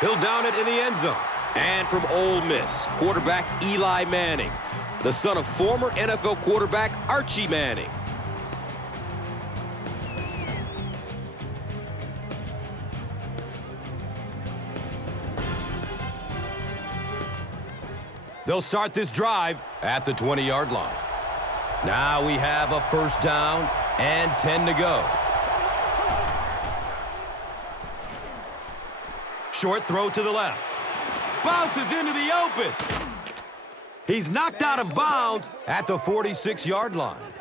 He'll down it in the end zone. And from Ole Miss, quarterback Eli Manning, the son of former NFL quarterback Archie Manning. They'll start this drive at the 20-yard line. Now we have a first down and 10 to go. Short throw to the left. Bounces into the open. He's knocked out of bounds at the 46-yard line.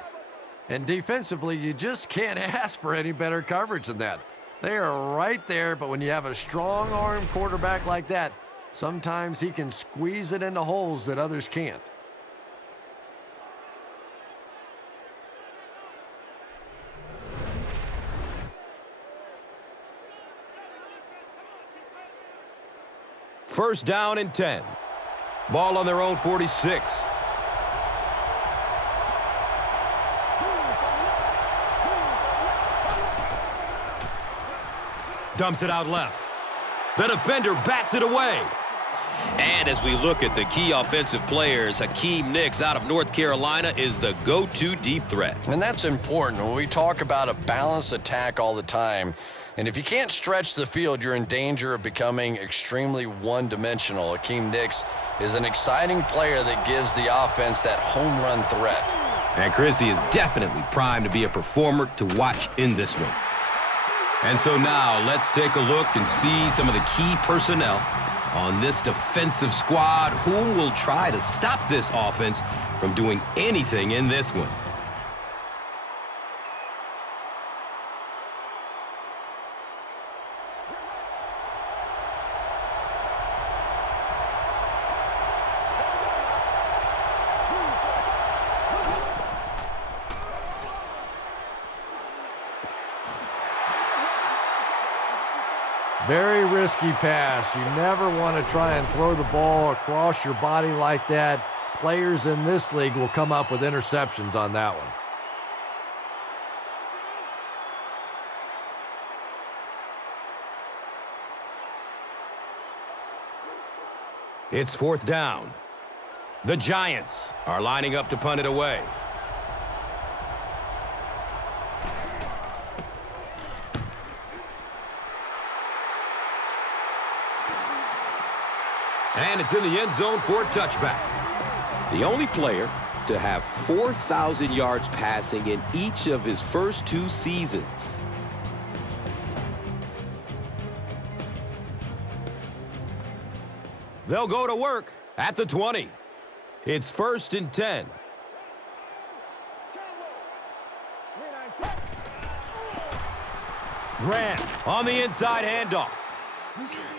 And defensively, you just can't ask for any better coverage than that. They are right there, but when you have a strong-arm quarterback like that, sometimes he can squeeze it into holes that others can't. First down and 10. Ball on their own 46. Dumps it out left. The defender bats it away. And as we look at the key offensive players, Hakeem Nicks out of North Carolina is the go-to deep threat. And that's important when we talk about a balanced attack all the time. And if you can't stretch the field, you're in danger of becoming extremely one-dimensional. Hakeem Nicks is an exciting player that gives the offense that home run threat. And Chrissy is definitely primed to be a performer to watch in this one. And so now let's take a look and see some of the key personnel on this defensive squad who will try to stop this offense from doing anything in this one. Very risky pass. You never want to try and throw the ball across your body like that. Players in this league will come up with interceptions on that one. It's fourth down. The Giants are lining up to punt it away. And it's in the end zone for a touchback. The only player to have 4,000 yards passing in each of his first 2 seasons. They'll go to work at the 20. It's first and 10. Grant on the inside handoff.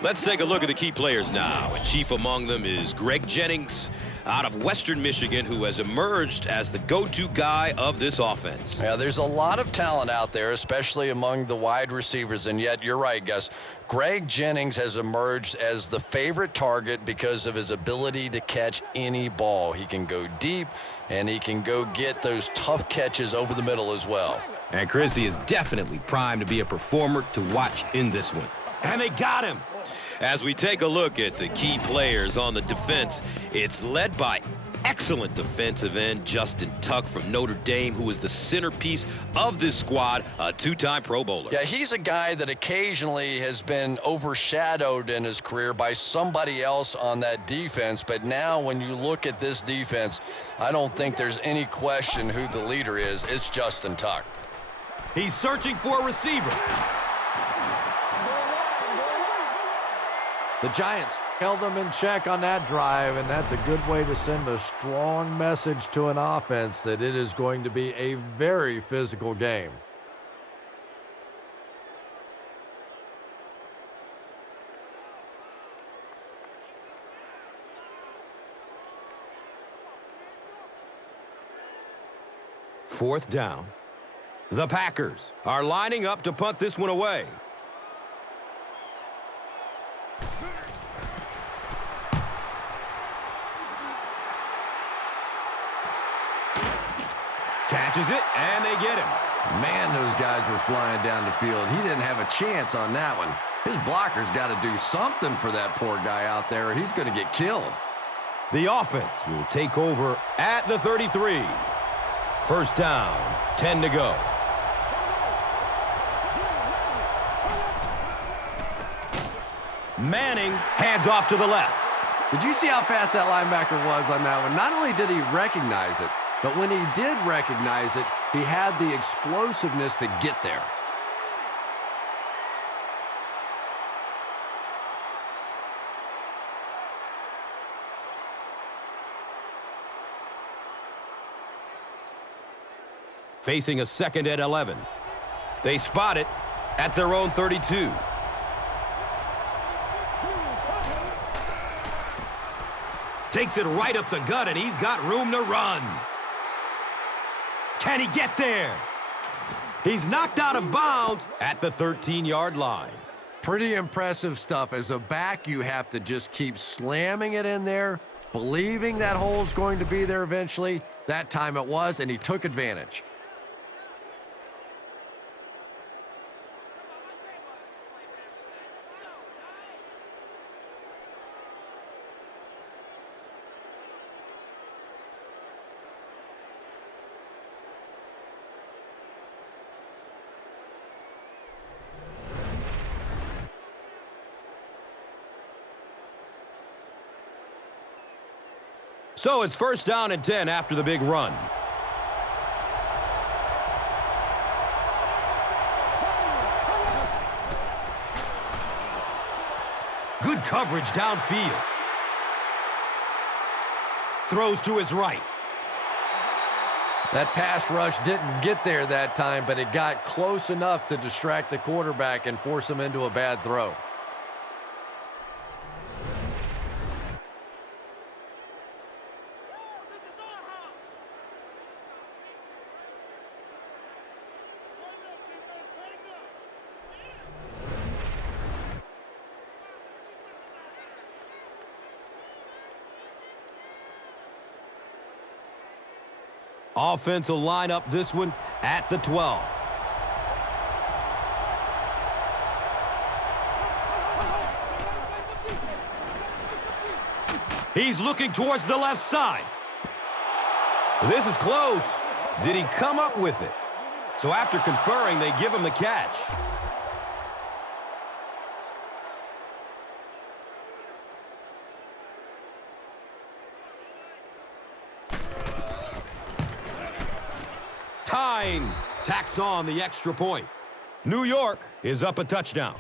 Let's take a look at the key players now, and chief among them is Greg Jennings out of Western Michigan, who has emerged as the go-to guy of this offense. Yeah, there's a lot of talent out there, especially among the wide receivers, and yet you're right, Gus. Greg Jennings has emerged as the favorite target because of his ability to catch any ball. He can go deep, and he can go get those tough catches over the middle as well. And Chrissy is definitely primed to be a performer to watch in this one. And they got him. As we take a look at the key players on the defense, it's led by excellent defensive end Justin Tuck from Notre Dame, who is the centerpiece of this squad, a 2-time Pro Bowler. Yeah, he's a guy that occasionally has been overshadowed in his career by somebody else on that defense. But now when you look at this defense, I don't think there's any question who the leader is. It's Justin Tuck. He's searching for a receiver. The Giants held them in check on that drive, and that's a good way to send a strong message to an offense that it is going to be a very physical game. Fourth down. The Packers are lining up to punt this one away. Catches it, and they get him. Man, those guys were flying down the field. He didn't have a chance on that one. His blocker's got to do something for that poor guy out there, or he's going to get killed. The offense will take over at the 33. First down, 10 to go. Manning hands off to the left. Did you see how fast that linebacker was on that one? Not only did he recognize it, but when he did recognize it, he had the explosiveness to get there. Facing a second and 11. They spot it at their own 32. Takes it right up the gut, and he's got room to run. Can he get there? He's knocked out of bounds at the 13-yard line. Pretty impressive stuff. As a back, you have to just keep slamming it in there, believing that hole's going to be there eventually. That time it was, and he took advantage. So it's first down and 10 after the big run. Good coverage downfield. Throws to his right. That pass rush didn't get there that time, but it got close enough to distract the quarterback and force him into a bad throw. Offense will line up this one at the 12. He's looking towards the left side. This is close. Did he come up with it? So after conferring, they give him the catch. Tynes tacks on the extra point. New York is up a touchdown.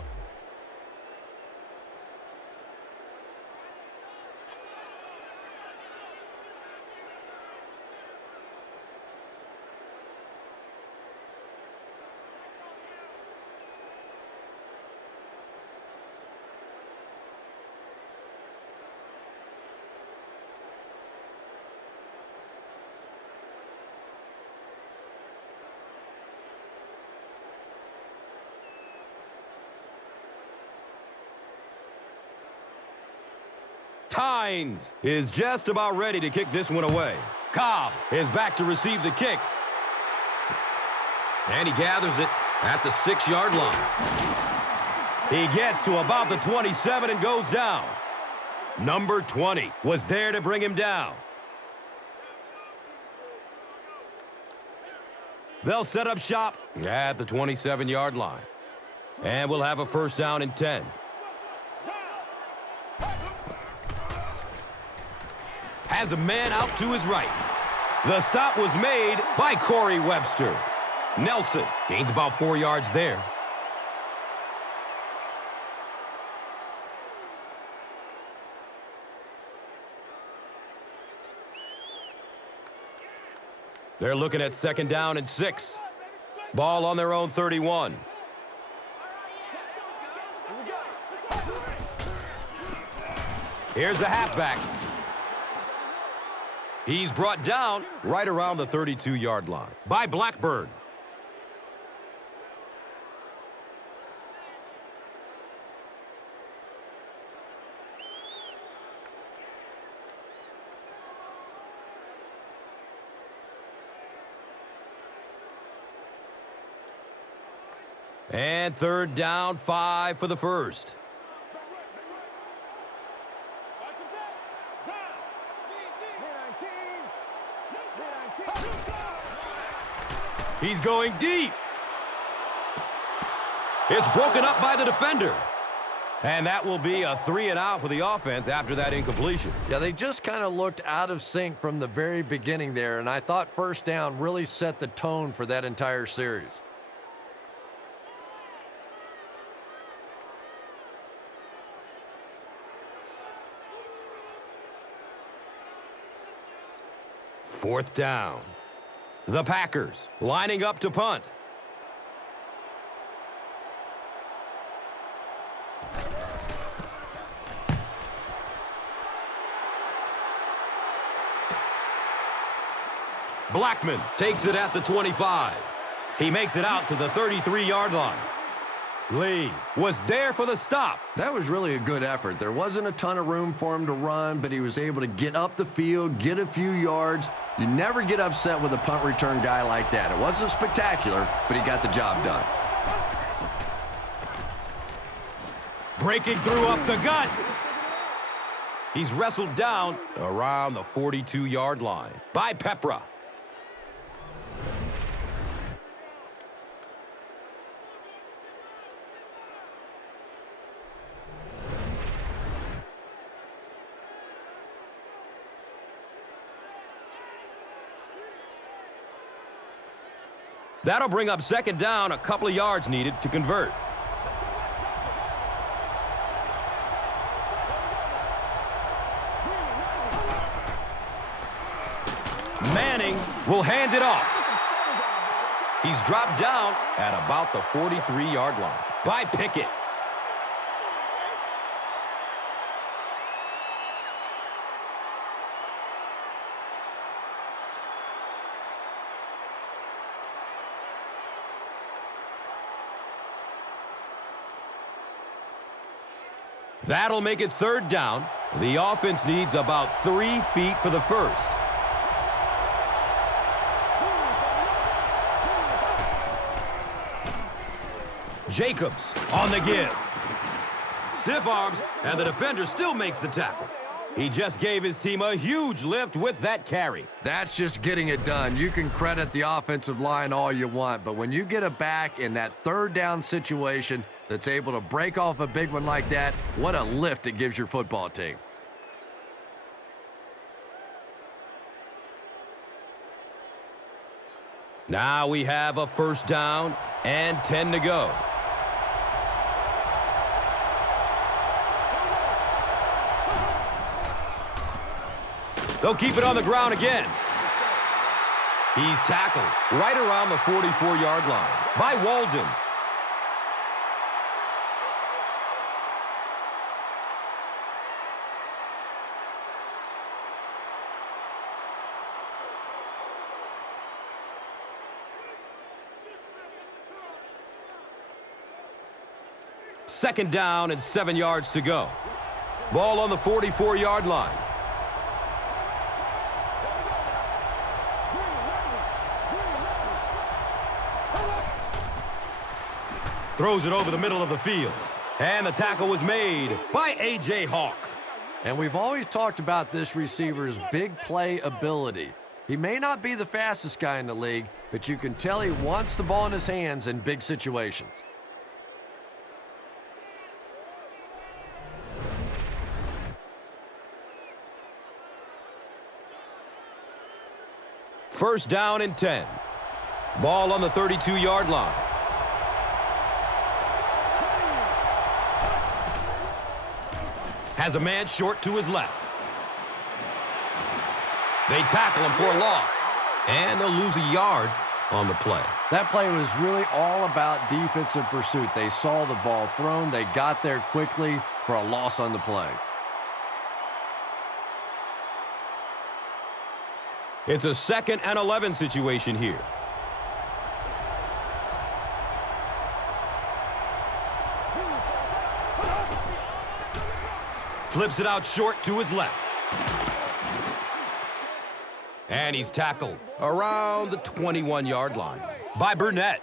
Tynes is just about ready to kick this one away. Cobb is back to receive the kick. And he gathers it at the 6-yard line. He gets to about the 27 and goes down. Number 20 was there to bring him down. They'll set up shop at the 27-yard line. And we'll have a first down and 10. Has a man out to his right. The stop was made by Corey Webster. Nelson gains about 4 yards there. They're looking at second down and 6. Ball on their own 31. Here's a halfback. He's brought down right around the 32-yard line by Blackburn. And third down, 5 for the first. He's going deep. It's broken up by the defender. And that will be a 3-and-out for the offense after that incompletion. Yeah, they just kind of looked out of sync from the very beginning there, and I thought first down really set the tone for that entire series. Fourth down. The Packers lining up to punt. Blackman takes it at the 25. He makes it out to the 33-yard line. Lee was there for the stop. That was really a good effort. There wasn't a ton of room for him to run, but he was able to get up the field, get a few yards. You never get upset with a punt return guy like that. It wasn't spectacular, but he got the job done. Breaking through up the gut. He's wrestled down around the 42-yard line by Pepra. That'll bring up second down, a couple of yards needed to convert. Manning will hand it off. He's dropped down at about the 43-yard line by Pickett. That'll make it third down. The offense needs about 3 feet for the first. Jacobs on the give. Stiff arms, and the defender still makes the tackle. He just gave his team a huge lift with that carry. That's just getting it done. You can credit the offensive line all you want, but when you get it back in that third down situation that's able to break off a big one like that, what a lift it gives your football team. Now we have a first down and 10 to go. They'll keep it on the ground again. He's tackled right around the 44-yard line by Walden. Second down and 7 yards to go. Ball on the 44-yard line. Throws it over the middle of the field. And the tackle was made by A.J. Hawk. And we've always talked about this receiver's big play ability. He may not be the fastest guy in the league, but you can tell he wants the ball in his hands in big situations. First down and 10. Ball on the 32-yard line. Has a man short to his left. They tackle him for a loss. And they'll lose a yard on the play. That play was really all about defensive pursuit. They saw the ball thrown. They got there quickly for a loss on the play. It's a 2nd and 11 situation here. Flips it out short to his left. And he's tackled around the 21-yard line by Burnett.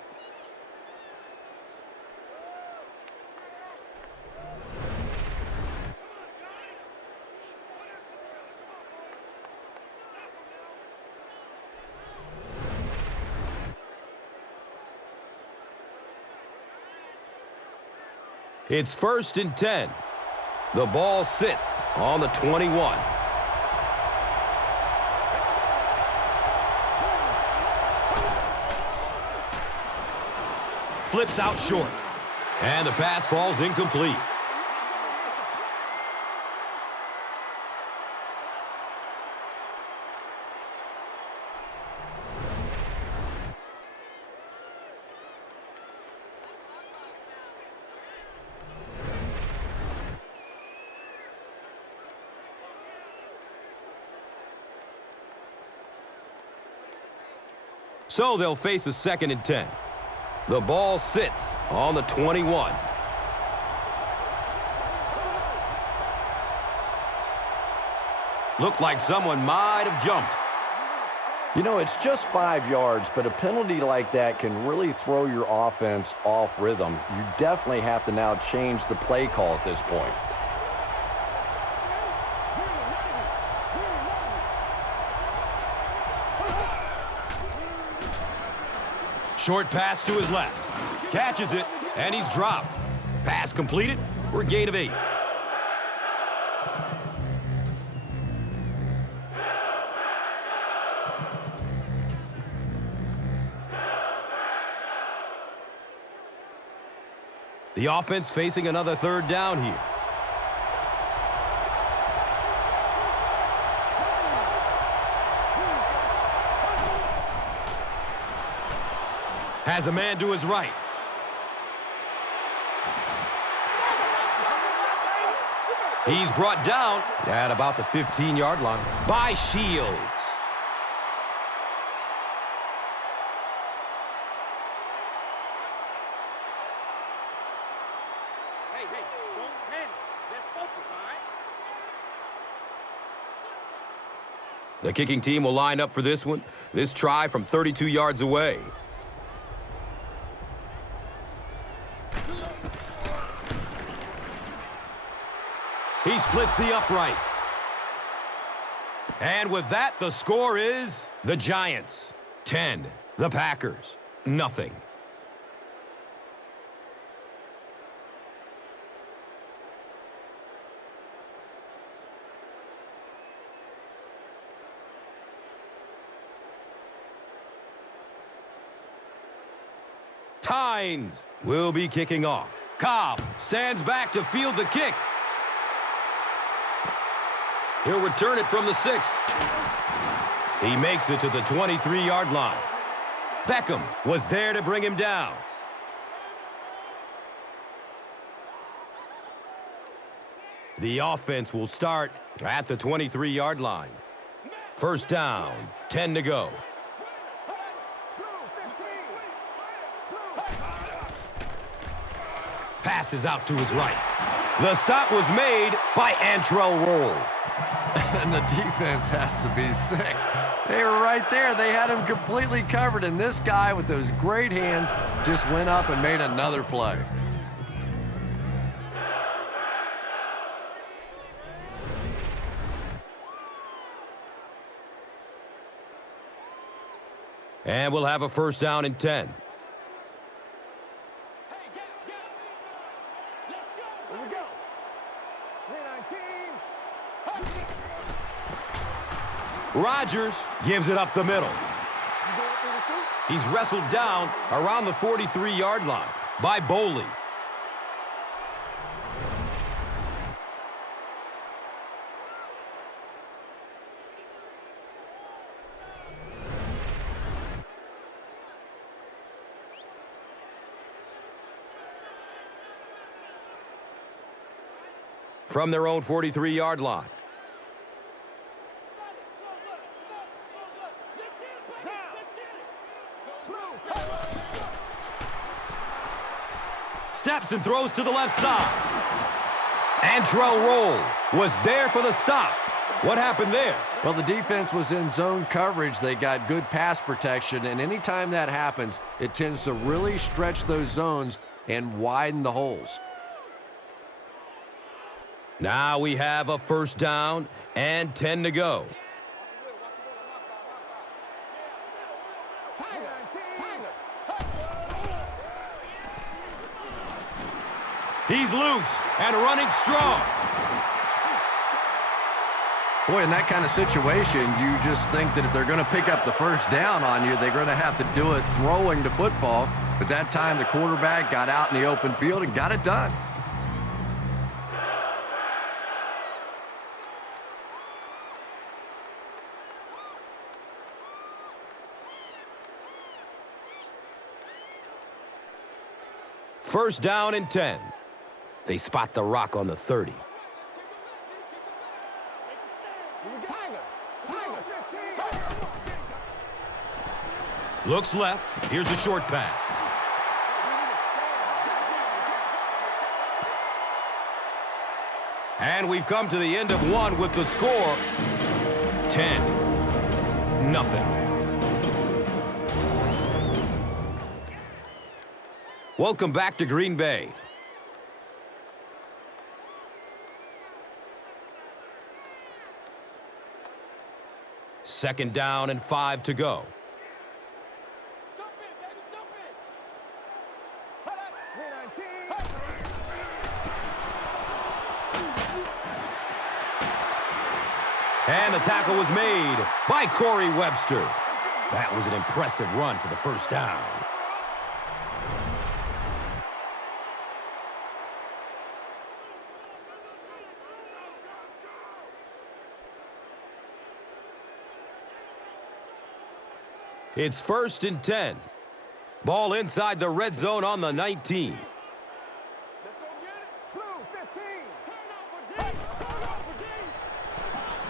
It's 1st and 10. The ball sits on the 21. Flips out short. And the pass falls incomplete. So they'll face a 2nd and 10. The ball sits on the 21. Looked like someone might have jumped. You know, it's just 5 yards, but a penalty like that can really throw your offense off rhythm. You definitely have to now change the play call at this point. Short pass to his left. Catches it, and he's dropped. Pass completed for a gain of 8. The offense facing another 3rd down here. Has a man to his right. He's brought down at about the 15-yard line by Shields. Hey, don't panic. Let's focus, all right? The kicking team will line up for this one. This try from 32 yards away. He splits the uprights. And with that, the score is the Giants 10, the Packers nothing. Tynes will be kicking off. Cobb stands back to field the kick. He'll return it from the 6. He makes it to the 23-yard line. Beckham was there to bring him down. The offense will start at the 23-yard line. 1st down, 10 to go. Passes out to his right. The stop was made by Antrell Roll. And the defense has to be sick. They were right there. They had him completely covered, and this guy with those great hands just went up and made another play. And we'll have a 1st down and 10. Rodgers gives it up the middle. He's wrestled down around the 43-yard line by Boley. From their own 43-yard line. Steps and throws to the left side. Antrell Roll was there for the stop. What happened there? Well, the defense was in zone coverage. They got good pass protection, and anytime that happens, it tends to really stretch those zones and widen the holes. Now we have a 1st down and 10 to go. He's loose and running strong. Boy, in that kind of situation, you just think that if they're going to pick up the first down on you, they're going to have to do it throwing the football. But that time, the quarterback got out in the open field and got it done. First down and 10. They spot the rock on the 30. Looks left. Here's a short pass. And we've come to the end of one with the score 10-0. Welcome back to Green Bay. Second down and 5 to go. And the tackle was made by Corey Webster. That was an impressive run for the first down. It's first and 10. Ball inside the red zone on the 19.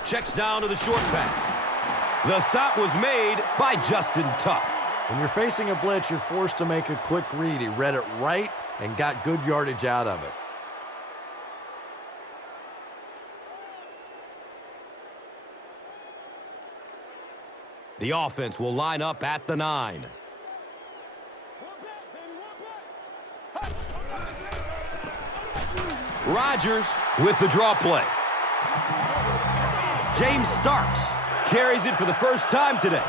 Checks down to the short pass. The stop was made by Justin Tuck. When you're facing a blitz, you're forced to make a quick read. He read it right and got good yardage out of it. The offense will line up at the 9. Rodgers with the draw play. James Starks carries it for the first time today.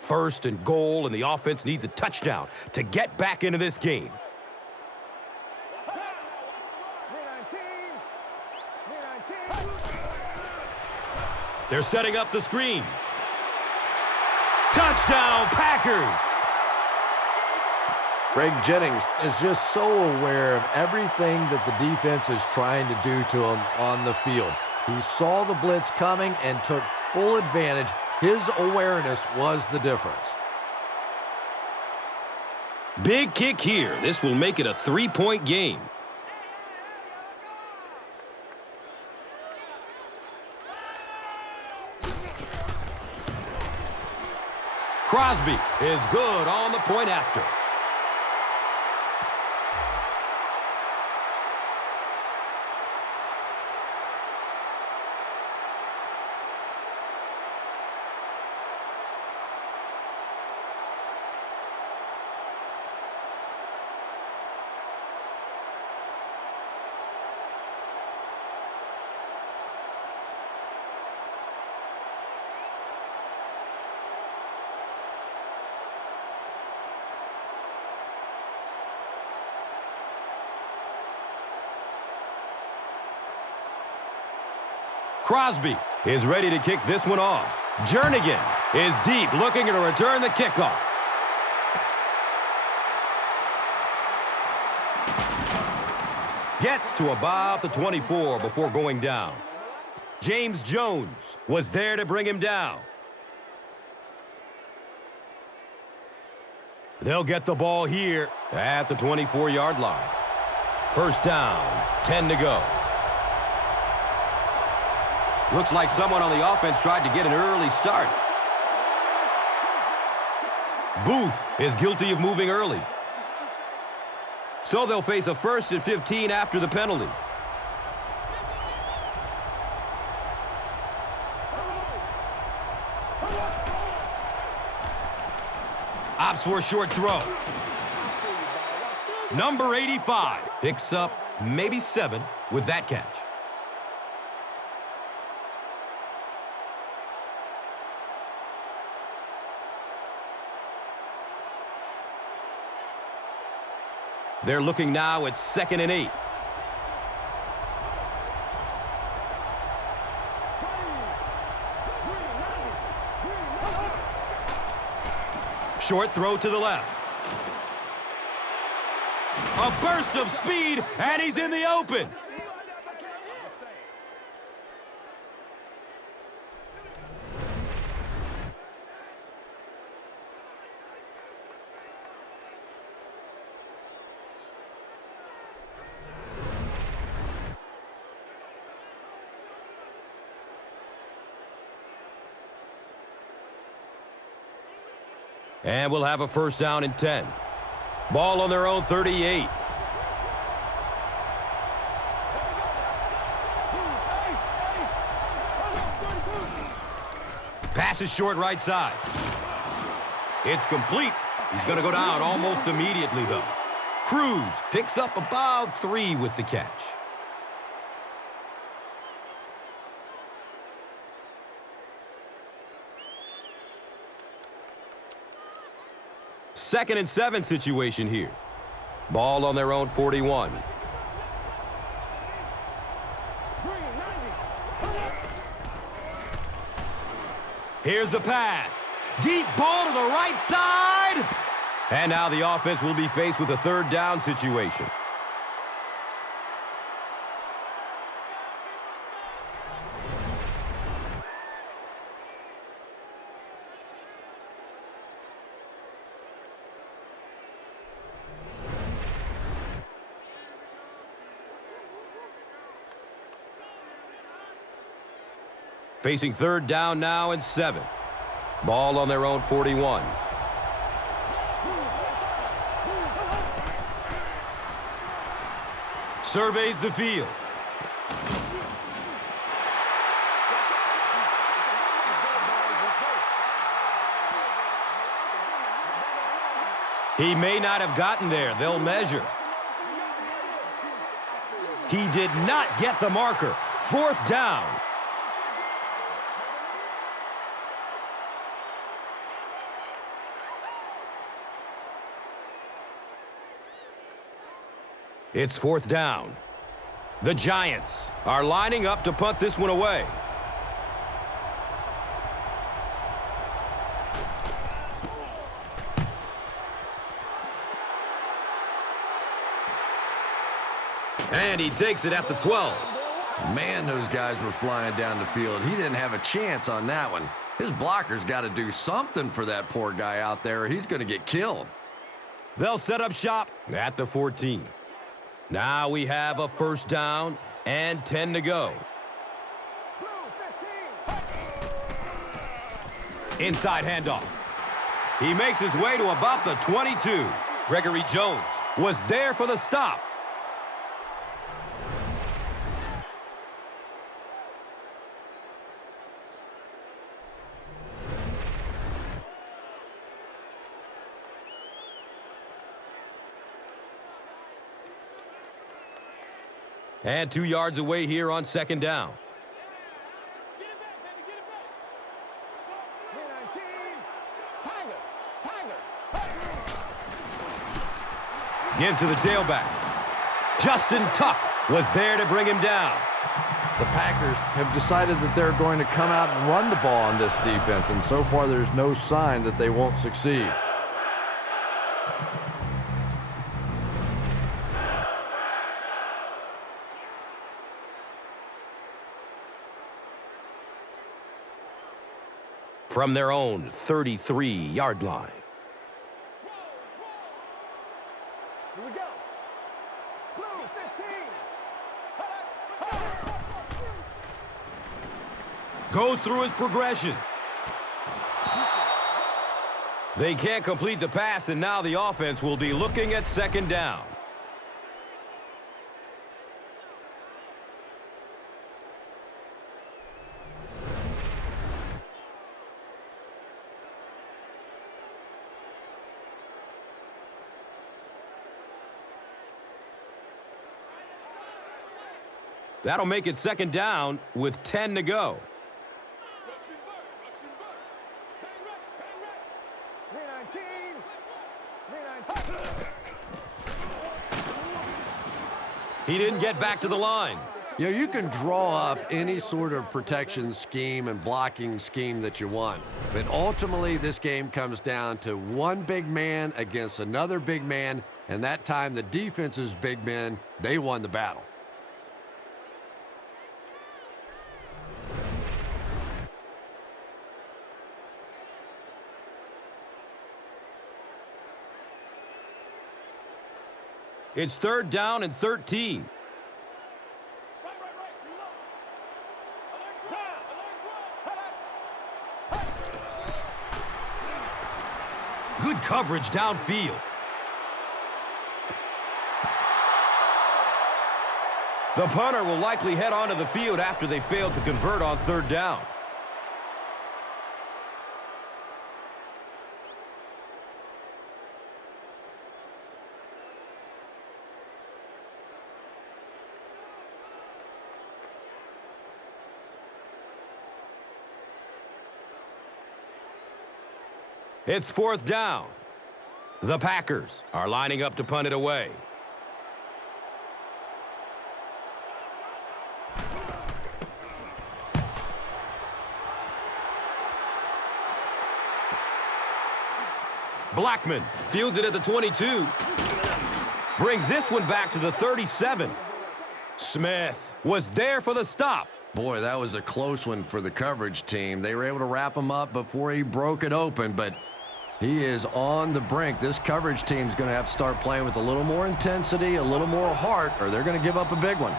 First and goal, and the offense needs a touchdown to get back into this game. They're setting up the screen. Touchdown, Packers! Greg Jennings is just so aware of everything that the defense is trying to do to him on the field. He saw the blitz coming and took full advantage. His awareness was the difference. Big kick here. This will make it a 3-point game. Crosby is good on the point after. Crosby is ready to kick this one off. Jernigan is deep, looking to return the kickoff. Gets to about the 24 before going down. James Jones was there to bring him down. They'll get the ball here at the 24-yard line. First down, 10 to go. Looks like someone on the offense tried to get an early start. Booth is guilty of moving early. So they'll face a 1st and 15 after the penalty. Opts for a short throw. Number 85 picks up maybe 7 with that catch. They're looking now at 2nd and 8. Short throw to the left. A burst of speed, and he's in the open. And we'll have a first down and 10. Ball on their own 38. Pass is short right side. It's complete. He's going to go down almost immediately, though. Cruz picks up about 3 with the catch. Second and 7 situation here. Ball on their own 41. Here's the pass. Deep ball to the right side. And now the offense will be faced with a 3rd down situation. Facing 3rd down now and 7. Ball on their own 41. Surveys the field. He may not have gotten there. They'll measure. He did not get the marker. 4th down. It's 4th down. The Giants are lining up to punt this one away. And he takes it at the 12. Man, those guys were flying down the field. He didn't have a chance on that one. His blocker's got to do something for that poor guy out there, or he's going to get killed. They'll set up shop at the 14. Now we have a 1st down and 10 to go. Inside handoff. He makes his way to about the 22. Gregory Jones was there for the stop. And 2 yards away here on 2nd down. Give to the tailback. Justin Tuck was there to bring him down. The Packers have decided that they're going to come out and run the ball on this defense, and so far there's no sign that they won't succeed. From their own 33-yard line. Here we go. Blue 15. Goes through his progression. They can't complete the pass, and now the offense will be looking at 2nd down. That'll make it second down with 10 to go. Rushing back. Bang right. 319. 319. He didn't get back to the line. You know, you can draw up any sort of protection scheme and blocking scheme that you want. But ultimately, this game comes down to one big man against another big man. And that time, the defense's big men, they won the battle. It's third down and 13. Right. Reload. Good coverage downfield. The punter will likely head onto the field after they failed to convert on third down. It's fourth down. The Packers are lining up to punt it away. Blackman fields it at the 22. Brings this one back to the 37. Smith was there for the stop. Boy, that was a close one for the coverage team. They were able to wrap him up before he broke it open, but he is on the brink. This coverage team's going to have to start playing with a little more intensity, a little more heart, or they're going to give up a big one.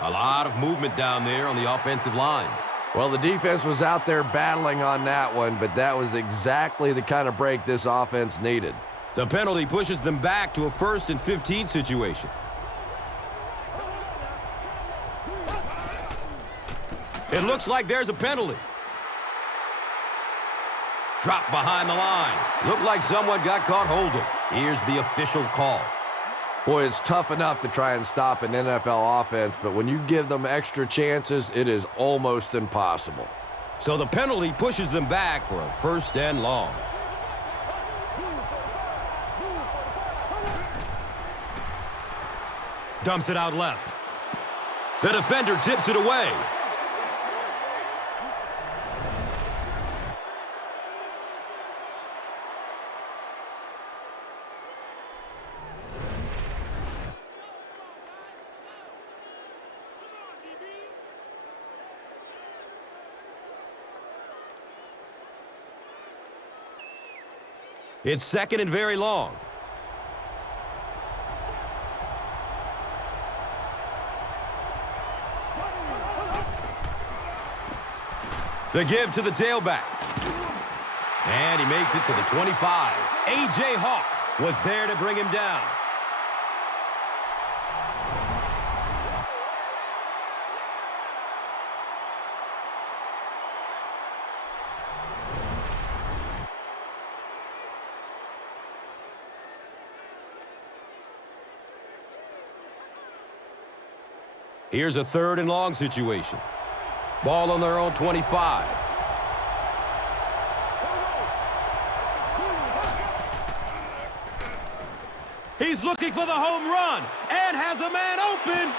A lot of movement down there on the offensive line. Well, the defense was out there battling on that one, but that was exactly the kind of break this offense needed. The penalty pushes them back to a 1st and 15 situation. It looks like there's a penalty. Dropped behind the line. Looked like someone got caught holding. Here's the official call. Boy, it's tough enough to try and stop an NFL offense, but when you give them extra chances, it is almost impossible. So the penalty pushes them back for a 1st and long. Dumps it out left. The defender tips it away. It's 2nd and very long. The give to the tailback. And he makes it to the 25. A.J. Hawk was there to bring him down. Here's a 3rd and long situation. Ball on their own 25. He's looking for the home run and has a man open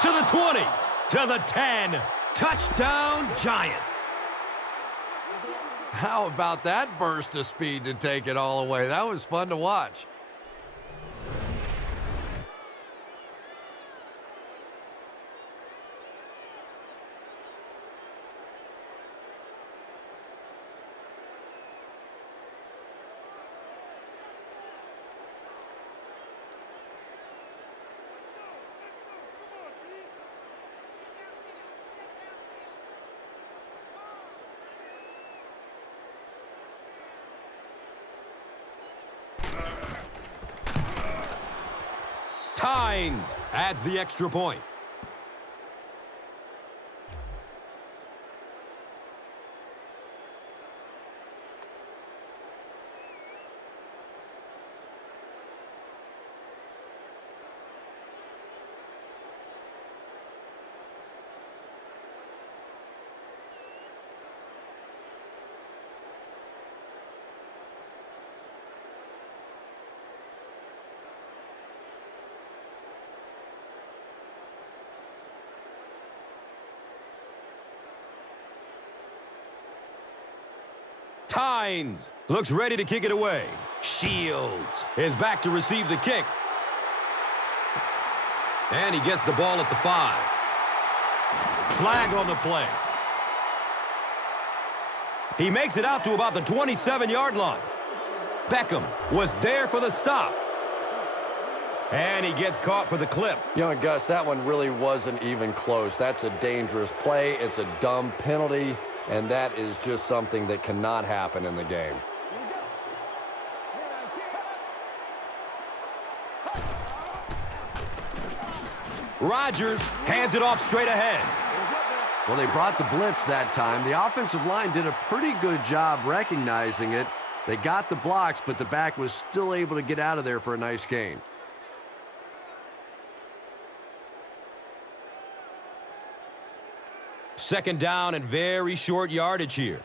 to the 20, to the 10. Touchdown, Giants. How about that burst of speed to take it all away? That was fun to watch. Tynes adds the extra point. Hines looks ready to kick it away. Shields is back to receive the kick. And he gets the ball at the 5. Flag on the play. He makes it out to about the 27-yard line. Beckham was there for the stop. And he gets caught for the clip. You know, Gus, that one really wasn't even close. That's a dangerous play. It's a dumb penalty, and that is just something that cannot happen in the game. Rodgers hands it off straight ahead. Well, they brought the blitz that time. The offensive line did a pretty good job recognizing it. They got the blocks, but the back was still able to get out of there for a nice gain. Second down and very short yardage here.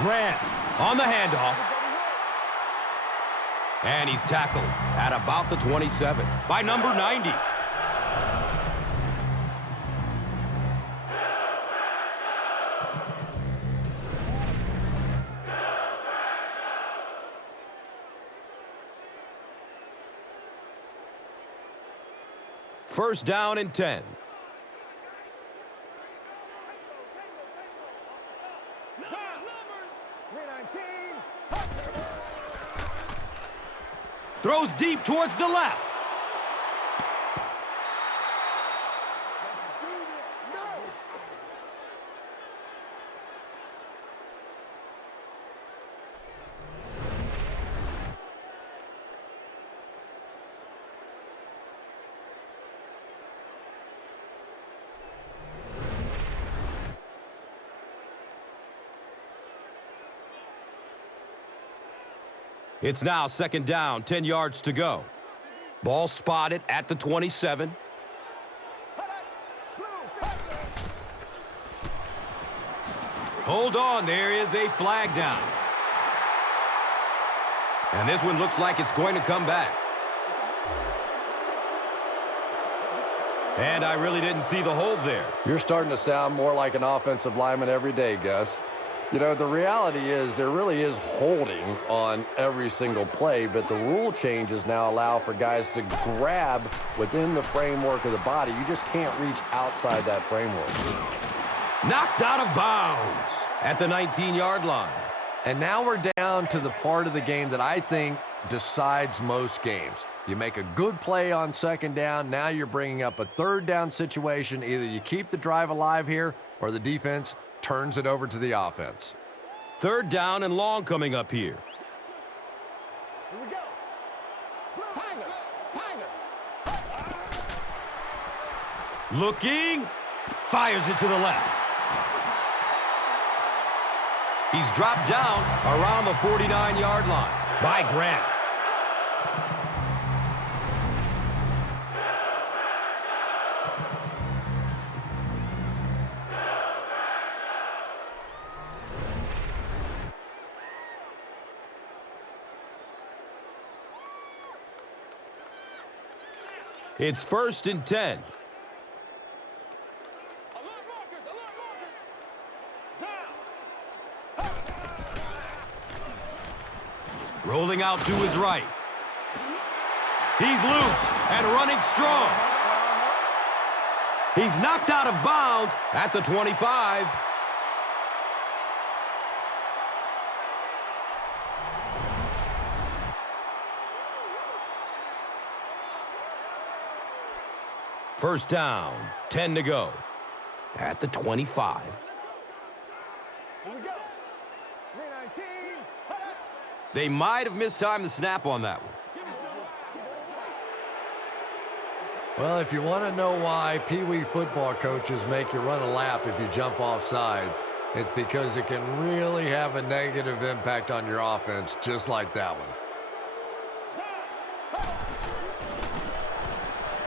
Grant on the handoff. And he's tackled at about the 27 by number 90. First down and 10. Throws deep towards the left. It's now second down, 10 yards to go. Ball spotted at the 27. Hold on, there is a flag down. And this one looks like it's going to come back. And I really didn't see the hold there. You're starting to sound more like an offensive lineman every day, Gus. You know, the reality is there really is holding on every single play, but the rule changes now allow for guys to grab within the framework of the body. You just can't reach outside that framework. Knocked out of bounds at the 19-yard line. And now we're down to the part of the game that I think decides most games. You make a good play on second down, now you're bringing up a third down situation. Either you keep the drive alive here or the defense turns it over to the offense. Third down and long coming up here. Here we go. Tiger. Looking. Fires it to the left. He's dropped down around the 49-yard line by Grant. It's first and 10. Rolling out to his right. He's loose and running strong. He's knocked out of bounds at the 25. First down, 10 to go at the 25. Here we go. 319. They might have mistimed the snap on that one. Well, if you want to know why Pee Wee football coaches make you run a lap if you jump off sides, it's because it can really have a negative impact on your offense, just like that one.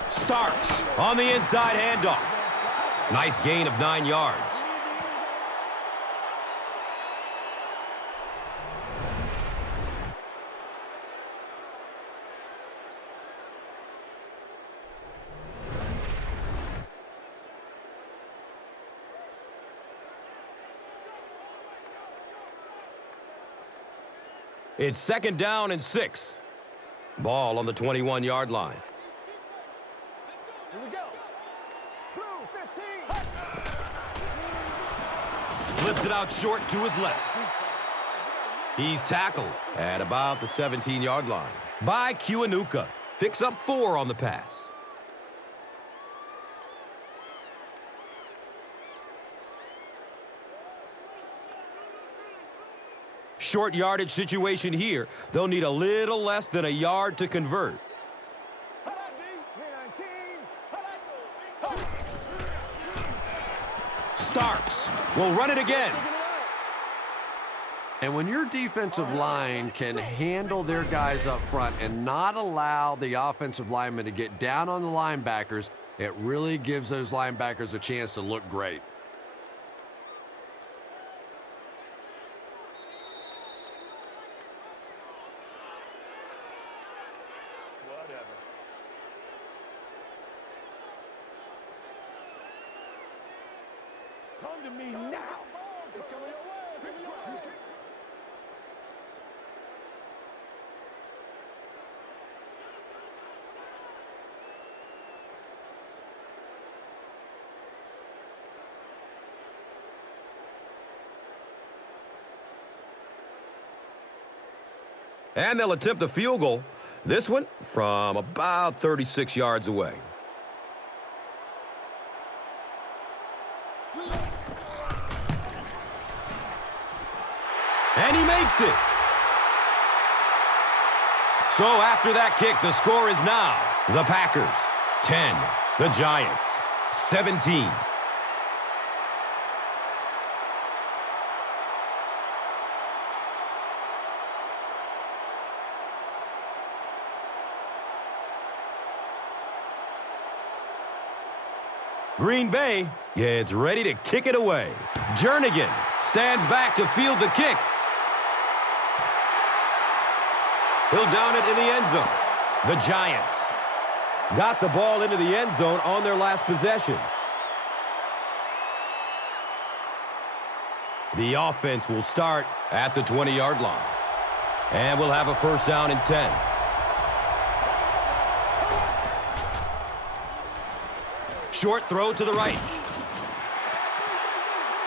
Starks on the inside handoff. Nice gain of 9 yards. It's 2nd down and 6. Ball on the 21-yard line. Here we go. Blue 15. Flips it out short to his left. He's tackled at about the 17-yard line by Kiwanuka. Picks up 4 on the pass. Short yardage situation here. They'll need a little less than a yard to convert. Starks will run it again. And when your defensive line can handle their guys up front and not allow the offensive linemen to get down on the linebackers, it really gives those linebackers a chance to look great. Come to me now. It's coming your way. It's coming your way. And they'll attempt the field goal. This one from about 36 yards away. And he makes it. So after that kick, the score is now the Packers 10, the Giants 17. Green Bay gets ready to kick it away. Jernigan stands back to field the kick. He'll down it in the end zone. The Giants got the ball into the end zone on their last possession. The offense will start at the 20-yard line. And we'll have a 1st down and 10. Short throw to the right.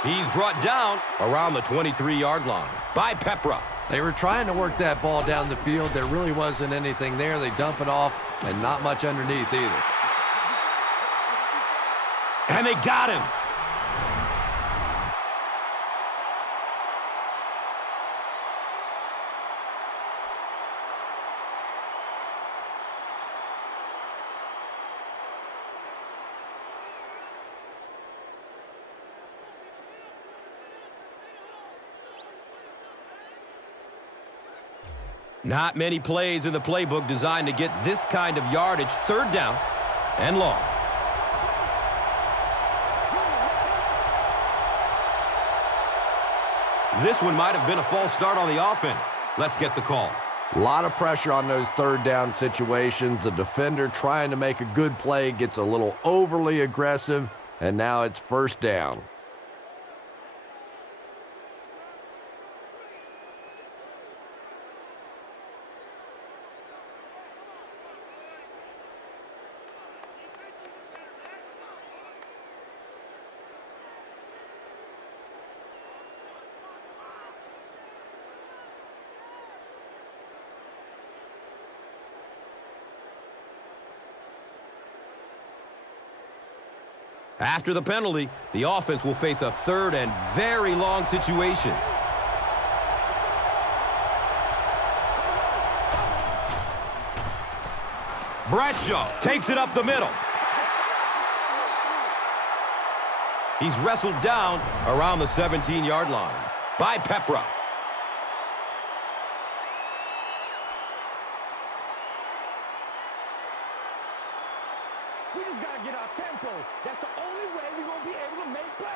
He's brought down around the 23-yard line by Pepra. They were trying to work that ball down the field. There really wasn't anything there. They dump it off, and not much underneath either. And they got him. Not many plays in the playbook designed to get this kind of yardage. 3rd down and long. This one might have been a false start on the offense. Let's get the call. A lot of pressure on those 3rd down situations. The defender trying to make a good play gets a little overly aggressive, and now it's 1st down. After the penalty, the offense will face a 3rd and very long situation. Bradshaw takes it up the middle. He's wrestled down around the 17-yard line by Pepra. We just got to get our tempo. That's the only way we're going to be able to make plays.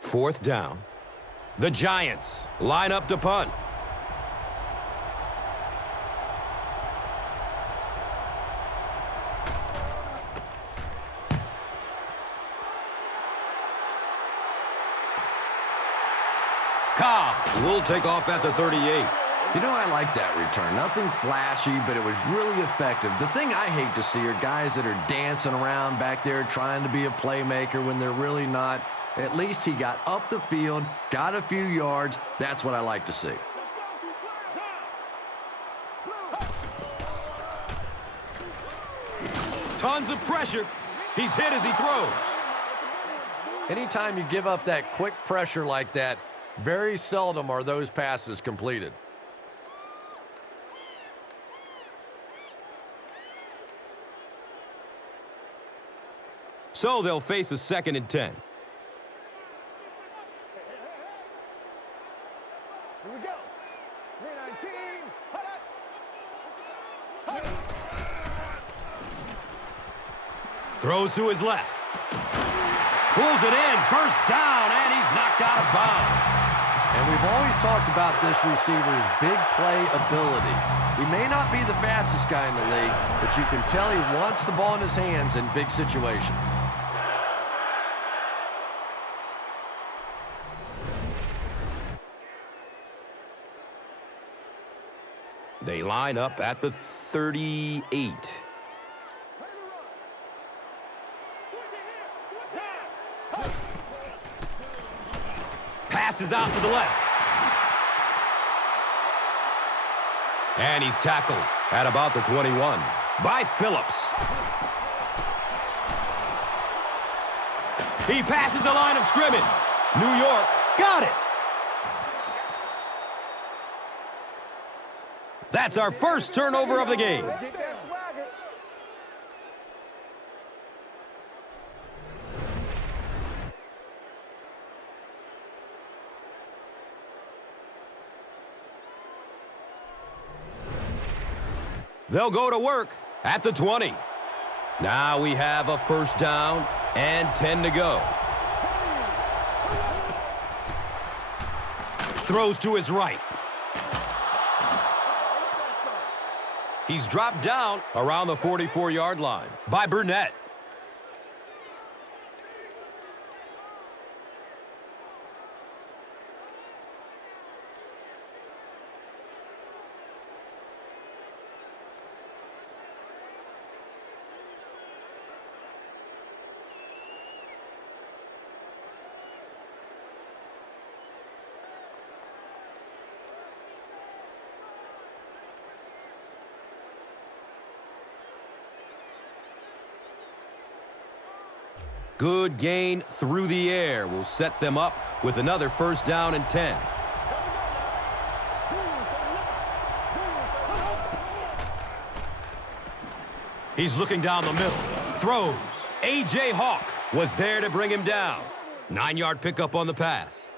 Fourth down The Giants line up to punt. Cobb will take off at the 38. You know, I like that return. Nothing flashy, but it was really effective. The thing I hate to see are guys that are dancing around back there trying to be a playmaker when they're really not. At least he got up the field, got a few yards. That's what I like to see. Tons of pressure. He's hit as he throws. Anytime you give up that quick pressure like that, very seldom are those passes completed. So they'll face a 2nd and 10. Here we go. 319. Throws to his left. Pulls it in. First down, and he's knocked out of bounds. And we've always talked about this receiver's big play ability. He may not be the fastest guy in the league, but you can tell he wants the ball in his hands in big situations. They line up at the 38. Passes out to the left. And he's tackled at about the 21 by Phillips. He passes the line of scrimmage. New York got it. That's our first turnover of the game. They'll go to work at the 20. Now we have a first down and 10 to go. Throws to his right. He's dropped down around the 44-yard line by Burnett. Good gain through the air will set them up with another first down and 10. He's looking down the middle. Throws. A.J. Hawk was there to bring him down. 9-yard pickup on the pass.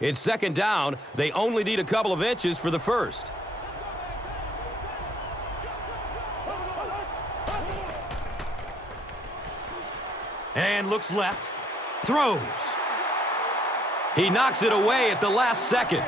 It's second down. They only need a couple of inches for the first. And looks left. Throws. He knocks it away at the last second.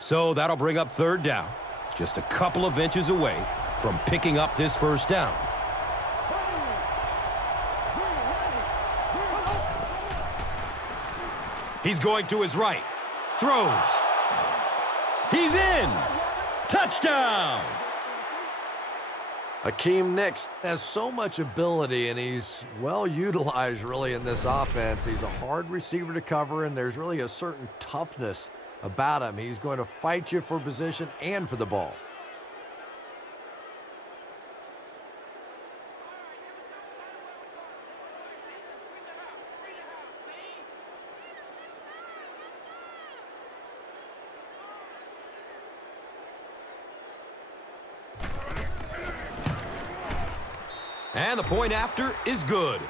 So that'll bring up third down, just a couple of inches away from picking up this first down. He's going to his right. Throws. He's in. Touchdown. Akeem Nicks has so much ability, and he's well utilized really in this offense. He's a hard receiver to cover, and there's really a certain toughness about him. He's going to fight you for position and for the ball. And the point after is good.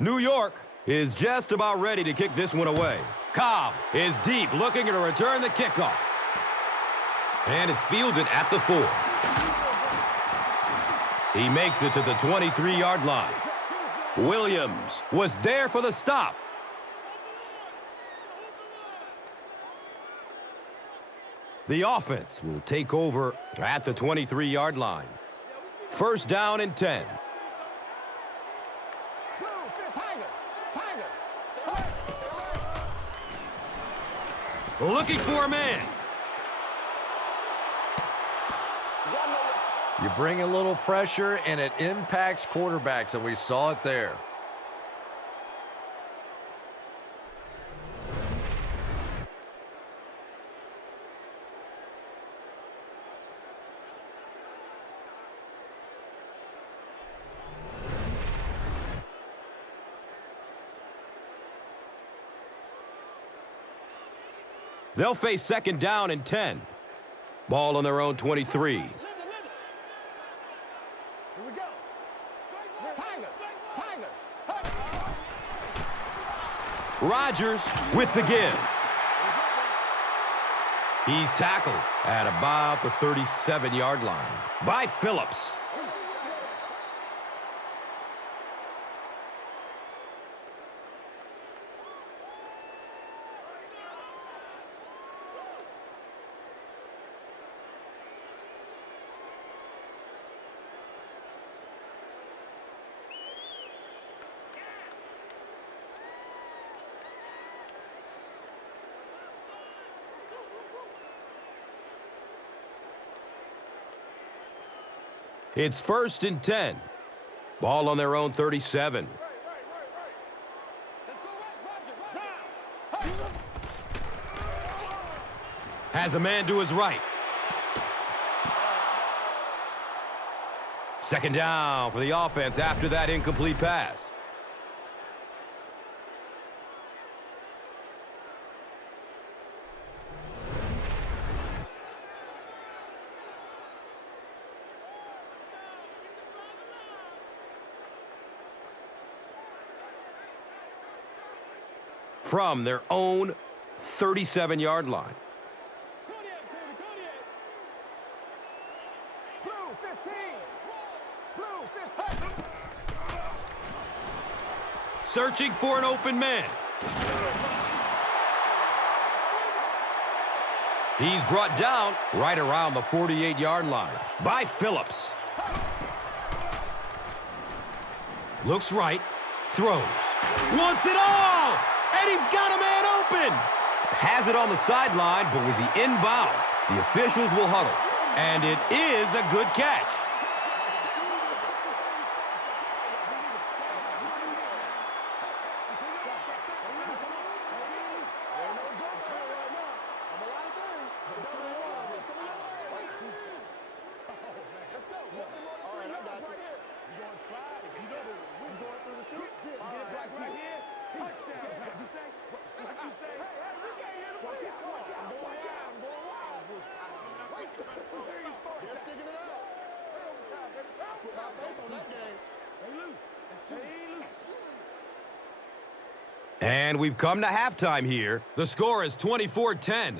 New York is just about ready to kick this one away. Cobb is deep, looking to return the kickoff. And it's fielded at the 4. He makes it to the 23-yard line. Williams was there for the stop. The offense will take over at the 23-yard line. First down and 10. Looking for a man. You bring a little pressure, and it impacts quarterbacks, and we saw it there. They'll face second down and 10. Ball on their own 23. Here we go. Tiger. Rodgers with the give. He's tackled at about the 37-yard line by Phillips. It's first and 10. Ball on their own 37. Has a man to his right. Second down for the offense after that incomplete pass. From their own 37-yard line. Searching for an open man. He's brought down right around the 48-yard line by Phillips. Looks right, throws, wants it all, and he's got a man open. Has it on the sideline, but was he inbounds? The officials will huddle, and it is a good catch. And we've come to halftime here. The score is 24-10.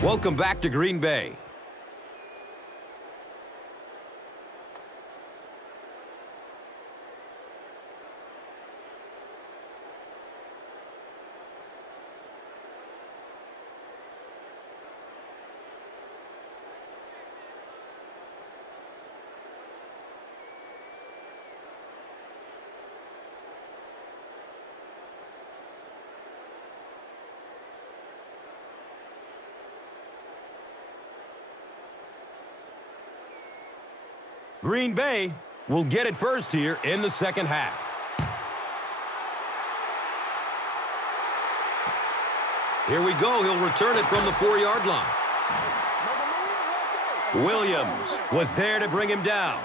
Welcome back to Green Bay. Green Bay will get it first here in the second half. Here we go. He'll return it from the 4-yard line. Williams was there to bring him down.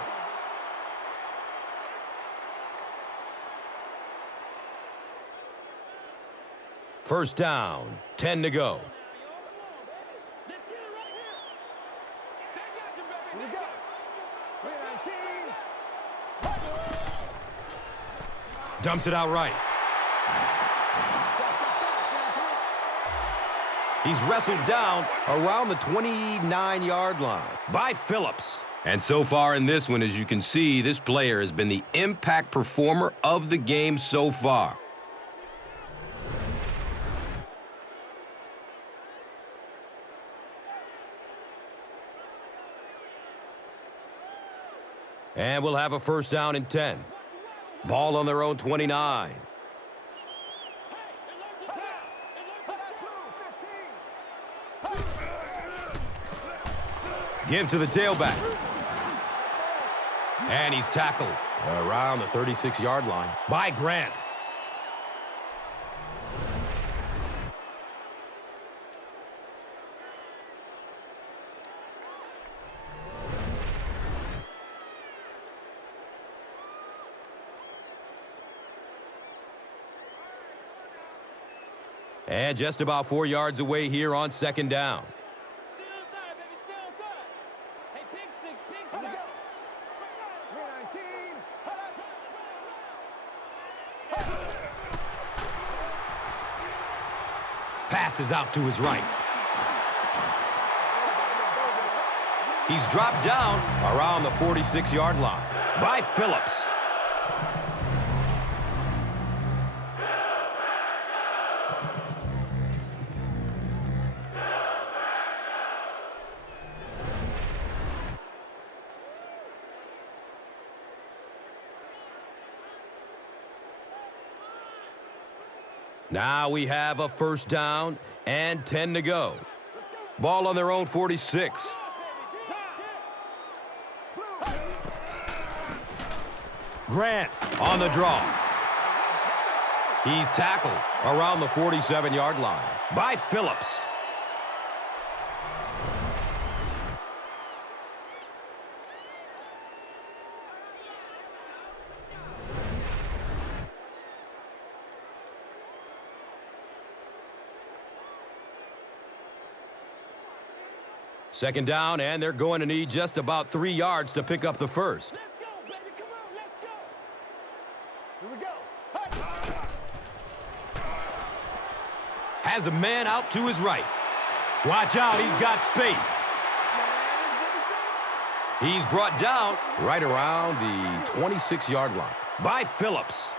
First down, 10 to go. Dumps it out right. He's wrestled down around the 29-yard line by Phillips. And so far in this one, as you can see, this player has been the impact performer of the game so far. And we'll have a first down and 10. Ball on their own 29. Give to the tailback. And he's tackled around the 36-yard line by Grant. And just about 4 yards away here on second down. Passes out to his right. He's dropped down around the 46-yard line by Phillips. Now we have a first down and 10 to go. Ball on their own 46. Grant on the draw. He's tackled around the 47-yard line by Phillips. Second down, and they're going to need just about 3 yards to pick up the first. Let's go, baby. Come on, let's go. Here we go. Has a man out to his right. Watch out, he's got space. He's brought down right around the 26-yard line by Phillips.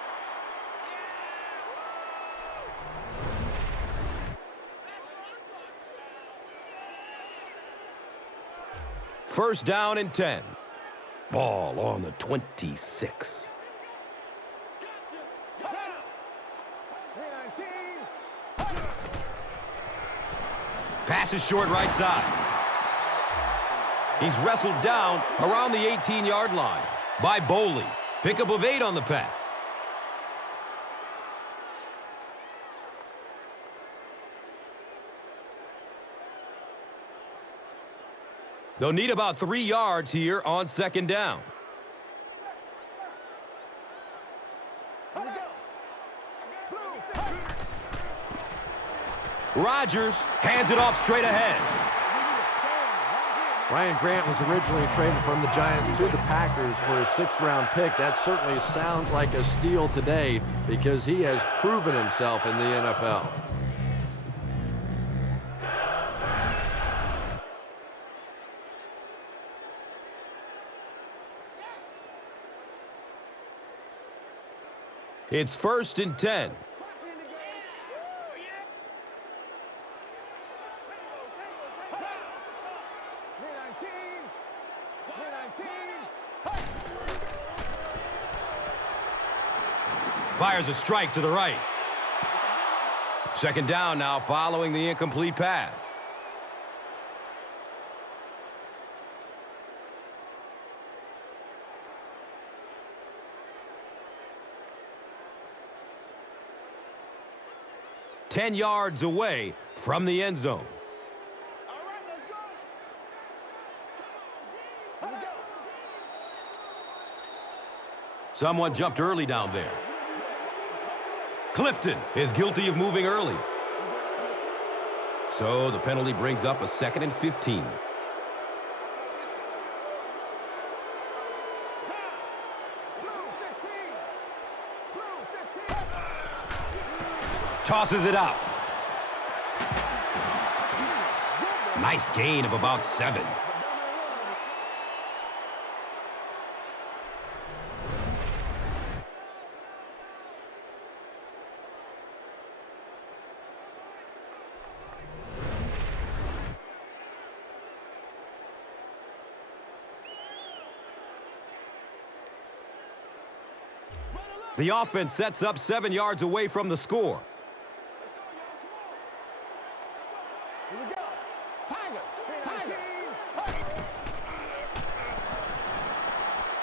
First down and 10. Ball on the 26. Pass is short right side. He's wrestled down around the 18-yard line by Boley. Pickup of 8 on the pass. They'll need about 3 yards here on second down. Rodgers hands it off straight ahead. Ryan Grant was originally traded from the Giants to the Packers for a 6th-round pick. That certainly sounds like a steal today because he has proven himself in the NFL. It's 1st and 10. Fires a strike to the right. Second down now following the incomplete pass. Ten yards away from the end zone. Someone jumped early down there. Clifton is guilty of moving early. So the penalty brings up a 2nd and 15. Tosses it out. Nice gain of about 7. The offense sets up 7 yards away from the score.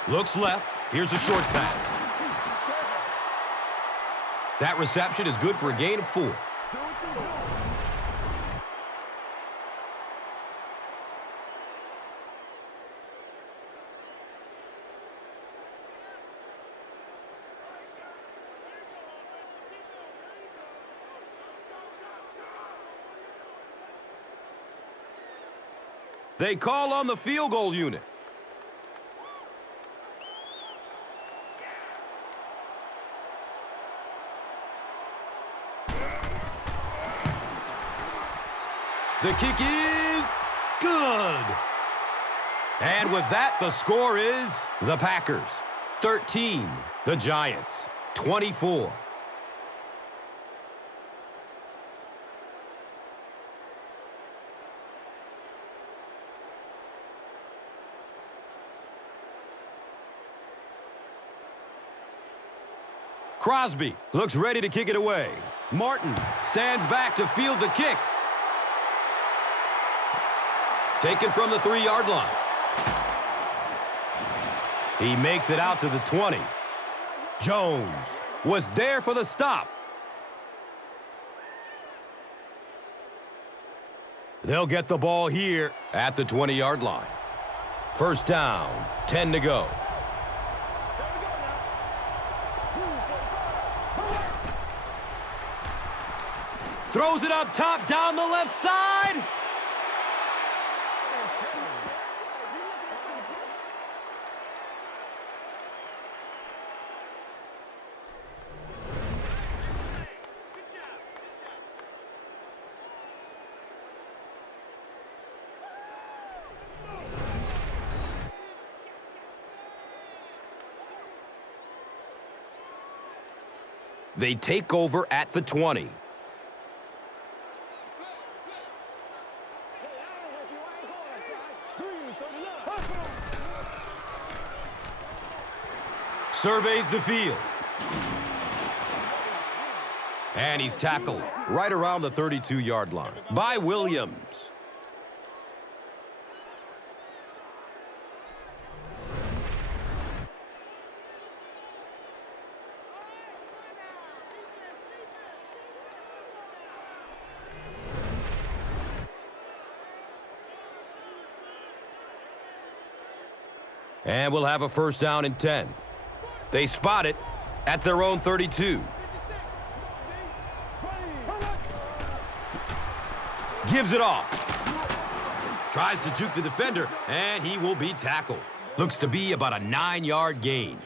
Looks left. Here's a short pass. That reception is good for a gain of 4. They call on the field goal unit. The kick is good. And with that, the score is the Packers 13, the Giants 24. Crosby looks ready to kick it away. Martin stands back to field the kick. Taken from the 3-yard line. He makes it out to the 20. Jones was there for the stop. They'll get the ball here at the 20-yard line. First down, 10 to go. Throws it up top, down the left side. They take over at the 20. Surveys the field. And he's tackled right around the 32-yard line by Williams. And we'll have a first down and 10. They spot it at their own 32. Gives it off. Tries to juke the defender, and he will be tackled. Looks to be about a 9-yard gain.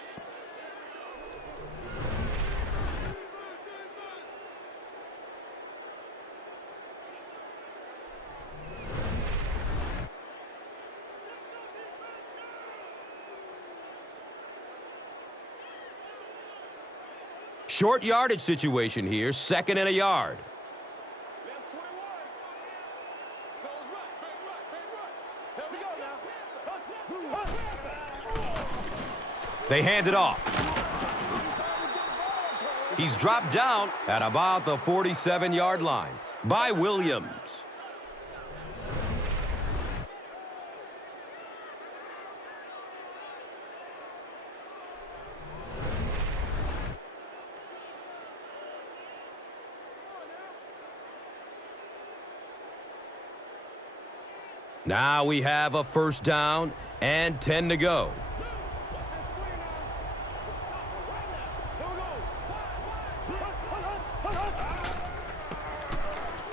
Short yardage situation here, 2nd and a yard. They hand it off. He's dropped down at about the 47-yard line by Williams. Now we have a first down and 10 to go.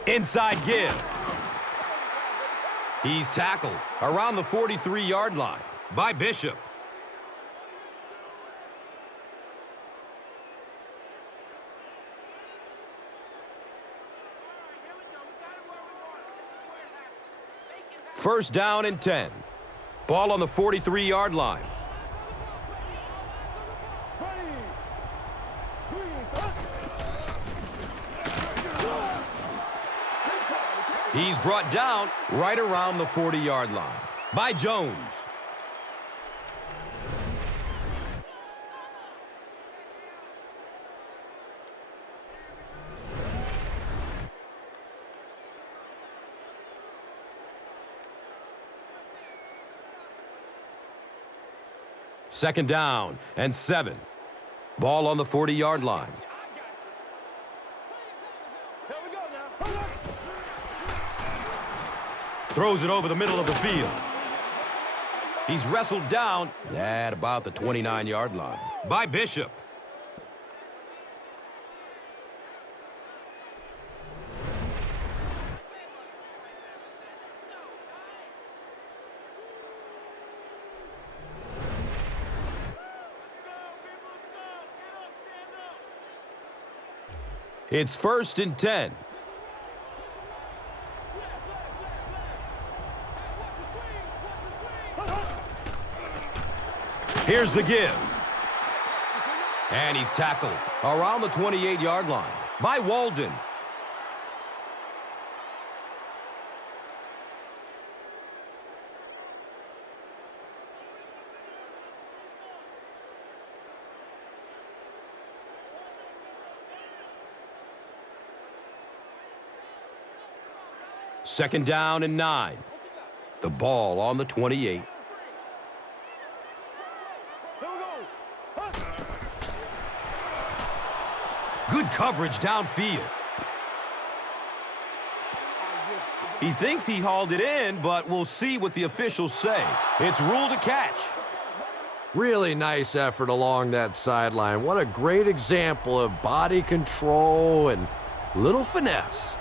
Inside give. He's tackled around the 43-yard line by Bishop. First down and 10. Ball on the 43-yard line. He's brought down right around the 40-yard line by Jones. Second down and 7. Ball on the 40-yard line. Throws it over the middle of the field. He's wrestled down at about the 29-yard line by Bishop. It's 1st and 10. Here's the give. And he's tackled around the 28-yard line by Walden. Second down and 9. The ball on the 28. Good coverage downfield. He thinks he hauled it in, but we'll see what the officials say. It's ruled a catch. Really nice effort along that sideline. What a great example of body control and little finesse.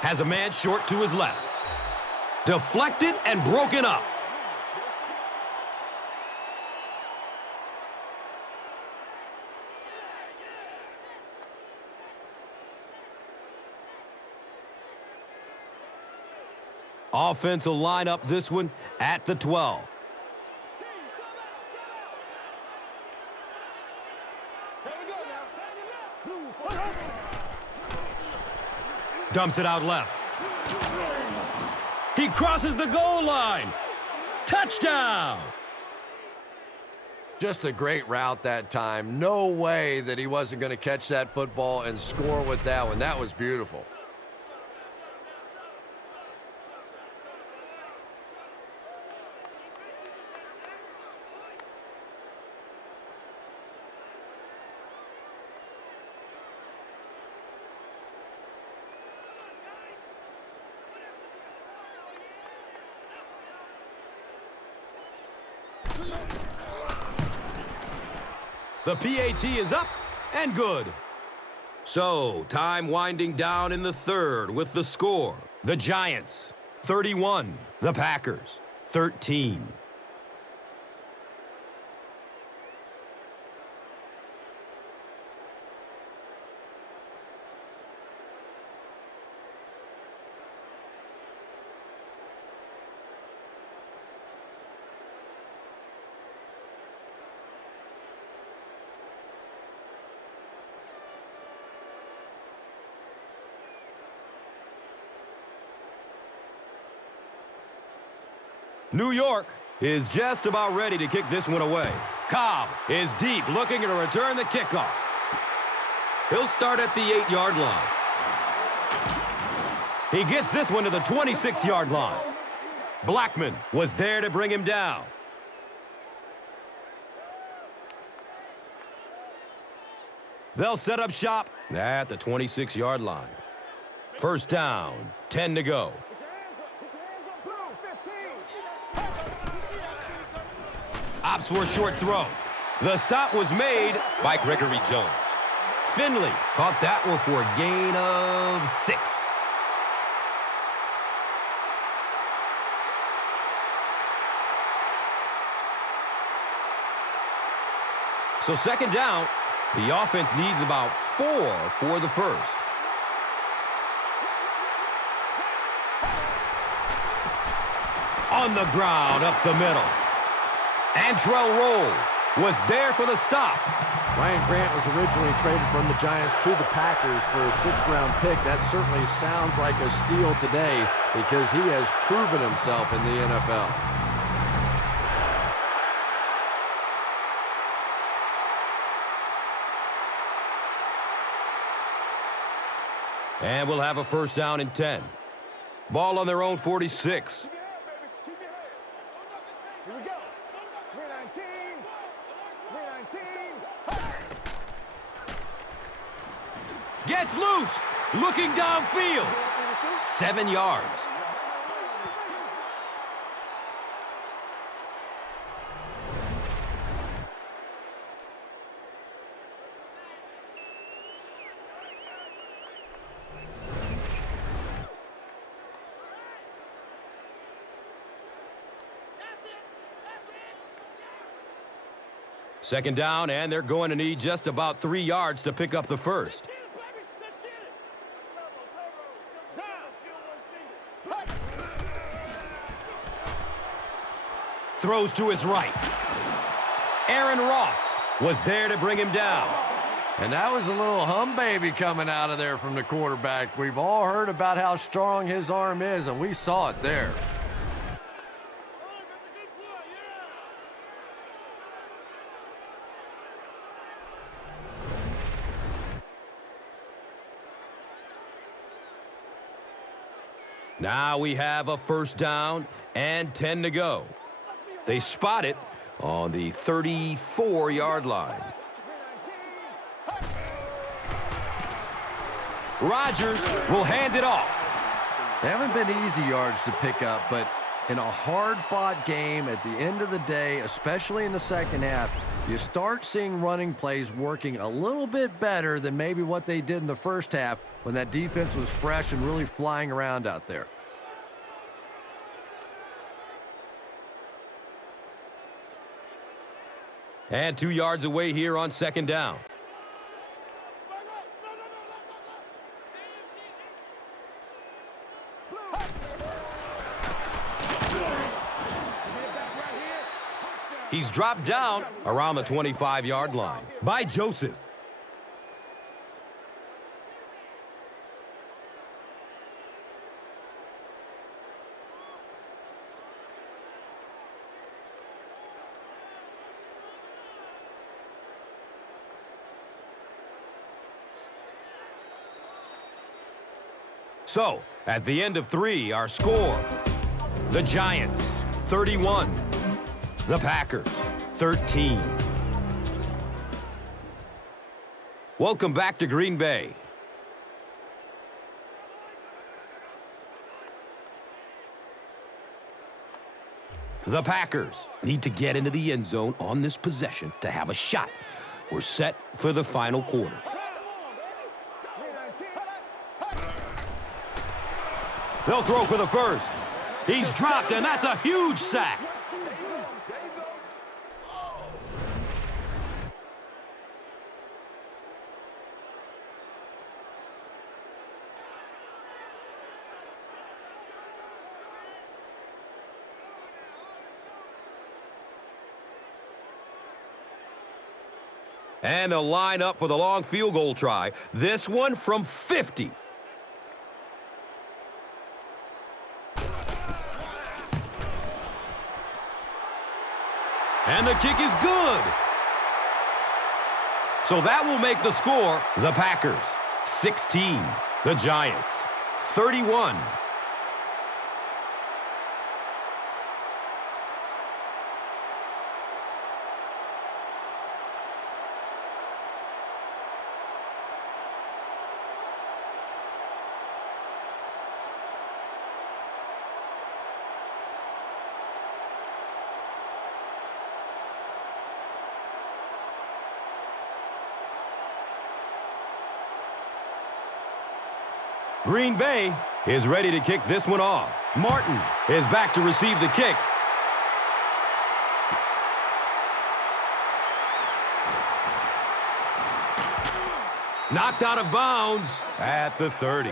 Has a man short to his left. Deflected and broken up. Offense will line up this one at the 12. Dumps it out left. He crosses the goal line. Touchdown! Just a great route that time. No way that he wasn't going to catch that football and score with that one. That was beautiful. The PAT is up and good. So, time winding down in the third with the score. The Giants, 31. The Packers, 13. New York is just about ready to kick this one away. Cobb is deep, looking to return the kickoff. He'll start at the 8-yard line. He gets this one to the 26-yard line. Blackman was there to bring him down. They'll set up shop at the 26-yard line. First down, 10 to go. Ops for a short throw. The stop was made by Gregory Jones. Finley caught that one for a gain of 6. So second down, the offense needs about 4 for the first. On the ground, up the middle. Antrell Roll was there for the stop. Ryan Grant was originally traded from the Giants to the Packers for a 6th-round pick. That certainly sounds like a steal today because he has proven himself in the NFL. And we'll have a first down and 10. Ball on their own 46. Here we go. 319. 319. Gets loose. Looking downfield. 7 yards. Second down, and they're going to need just about 3 yards to pick up the first. Throws to his right. Aaron Ross was there to bring him down. And that was a little hum baby coming out of there from the quarterback. We've all heard about how strong his arm is, and we saw it there. Now we have a first down and 10 to go. They spot it on the 34-yard line. Rodgers will hand it off. They haven't been easy yards to pick up, but in a hard-fought game at the end of the day, especially in the second half, you start seeing running plays working a little bit better than maybe what they did in the first half when that defense was fresh and really flying around out there. And 2 yards away here on second down. He's dropped down around the 25-yard line by Joseph. So, at the end of 3, our score, the Giants, 31. The Packers, 13. Welcome back to Green Bay. The Packers need to get into the end zone on this possession to have a shot. We're set for the final quarter. They'll throw for the first. He's dropped, and that's a huge sack. And they'll line up for the long field goal try. This one from 50. And the kick is good. So that will make the score the Packers 16, the Giants 31. Green Bay is ready to kick this one off. Martin is back to receive the kick. Knocked out of bounds at the 30.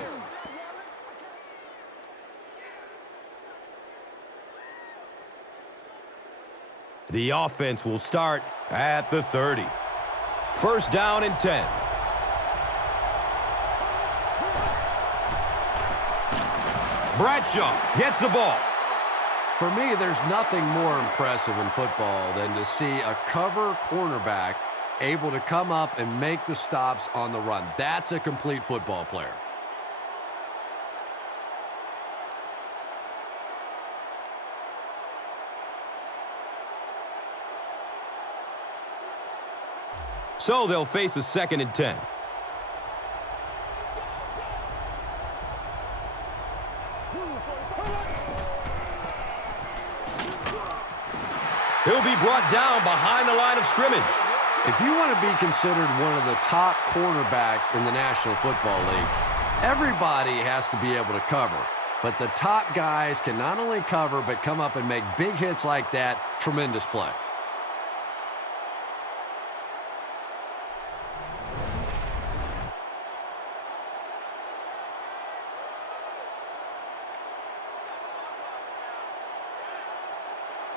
The offense will start at the 30. First down and 10. Bradshaw gets the ball. For me, there's nothing more impressive in football than to see a cover cornerback able to come up and make the stops on the run. That's a complete football player. So they'll face a 2nd and 10. He'll be brought down behind the line of scrimmage. If you want to be considered one of the top cornerbacks in the National Football League, everybody has to be able to cover. But the top guys can not only cover, but come up and make big hits like that. Tremendous play.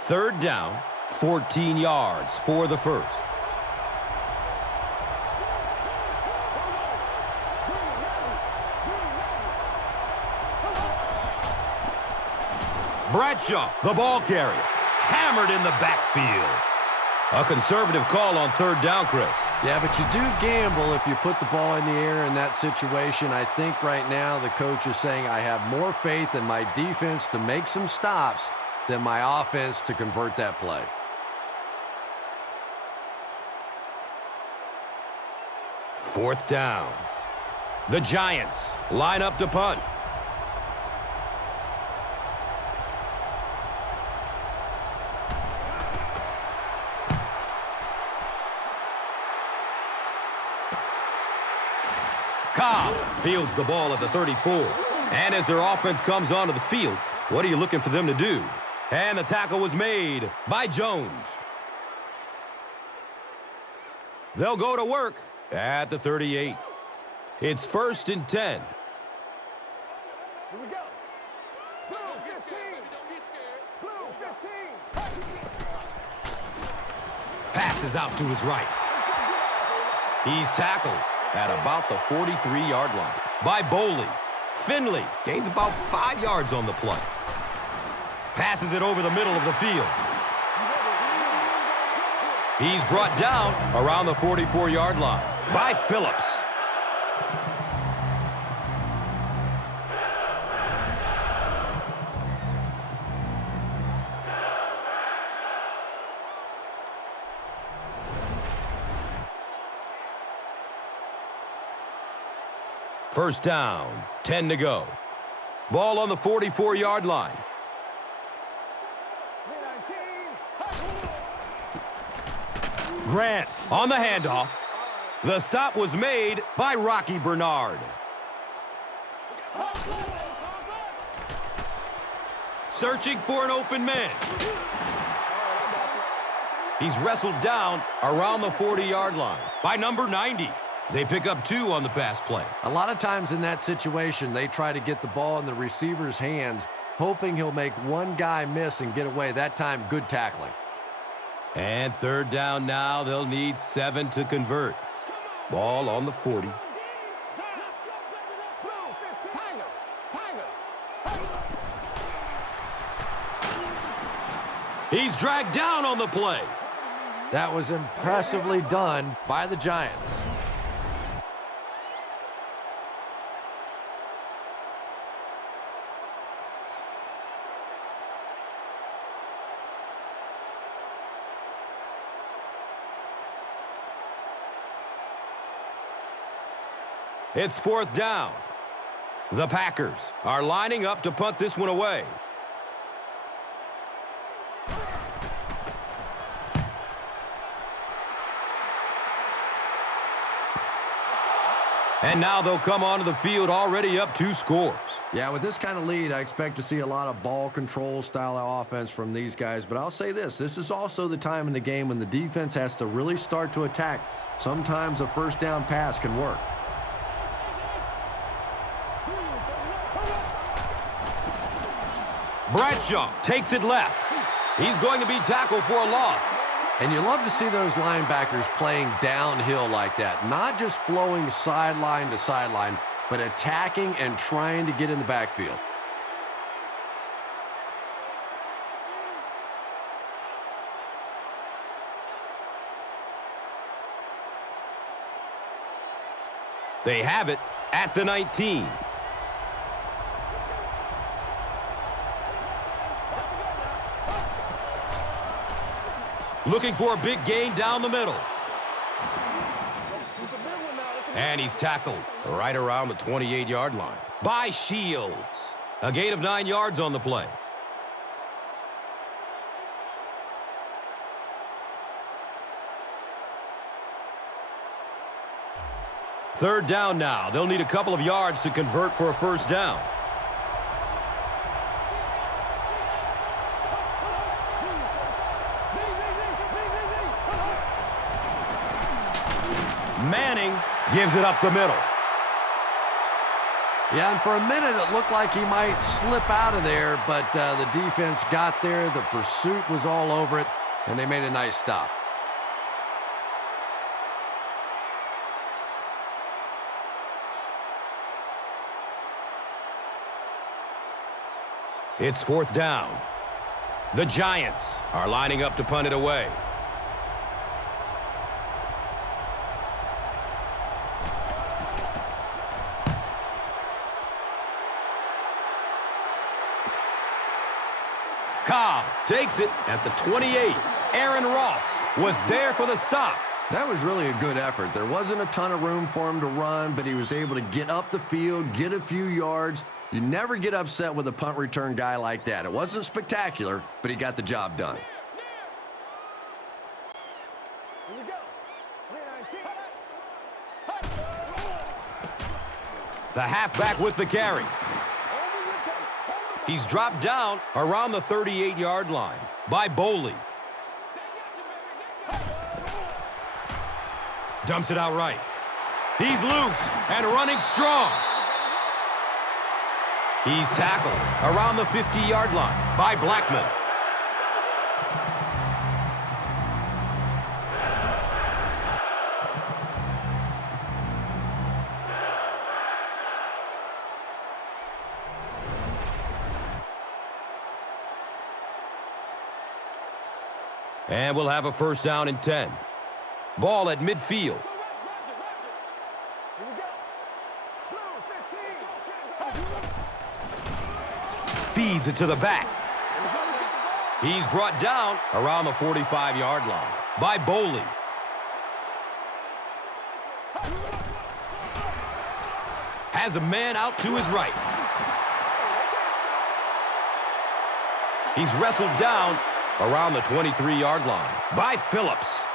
Third down, 14 yards for the first. Bradshaw, the ball carrier, hammered in the backfield. A conservative call on third down, Chris. Yeah, but you do gamble if you put the ball in the air in that situation. I think right now the coach is saying I have more faith in my defense to make some stops than my offense to convert that play. Fourth down. The Giants line up to punt. Cobb fields the ball at the 34. And as their offense comes onto the field, what are you looking for them to do? And the tackle was made by Jones. They'll go to work at the 38. It's 1st and 10. Here we go. Blue 15. Blue 15. Passes out to his right. He's tackled at about the 43-yard line by Boley. Finley gains about 5 yards on the play. Passes it over the middle of the field. He's brought down around the 44-yard line by Phillips. First down, 10 to go. Ball on the 44-yard line. 319. Grant on the handoff. The stop was made by Rocky Bernard. Searching for an open man. He's wrestled down around the 40-yard line by number 90. They pick up 2 on the pass play. A lot of times in that situation, they try to get the ball in the receiver's hands, hoping he'll make one guy miss and get away. That time, good tackling. And third down now. They'll need 7 to convert. Ball on the 40. He's dragged down on the play. That was impressively done by the Giants. It's fourth down. The Packers are lining up to punt this one away. And now they'll come onto the field already up 2 scores. Yeah, with this kind of lead, I expect to see a lot of ball control style of offense from these guys. But I'll say this is also the time in the game when the defense has to really start to attack. Sometimes a first down pass can work. Bradshaw takes it left. He's going to be tackled for a loss. And you love to see those linebackers playing downhill like that, not just flowing sideline to sideline, but attacking and trying to get in the backfield. They have it at the 19. Looking for a big gain down the middle. And he's tackled right around the 28-yard line by Shields. A gain of 9 yards on the play. Third down now. They'll need a couple of yards to convert for a first down. Manning gives it up the middle. Yeah, and for a minute it looked like he might slip out of there, but the defense got there. The pursuit was all over it, and they made a nice stop. It's fourth down. The Giants are lining up to punt it away. Cobb takes it at the 28. Aaron Ross was there for the stop. That was really a good effort. There wasn't a ton of room for him to run, but he was able to get up the field, get a few yards. You never get upset with a punt return guy like that. It wasn't spectacular, but he got the job done. Here we go. 319. The halfback with the carry. He's dropped down around the 38-yard line by Boley. Dumps it out right. He's loose and running strong. He's tackled around the 50-yard line by Blackman. And we'll have a first down and 10. Ball at midfield. Feeds it to the back. He's brought down around the 45-yard line by Boley. Has a man out to his right. He's wrestled down around the 23-yard line by Phillips.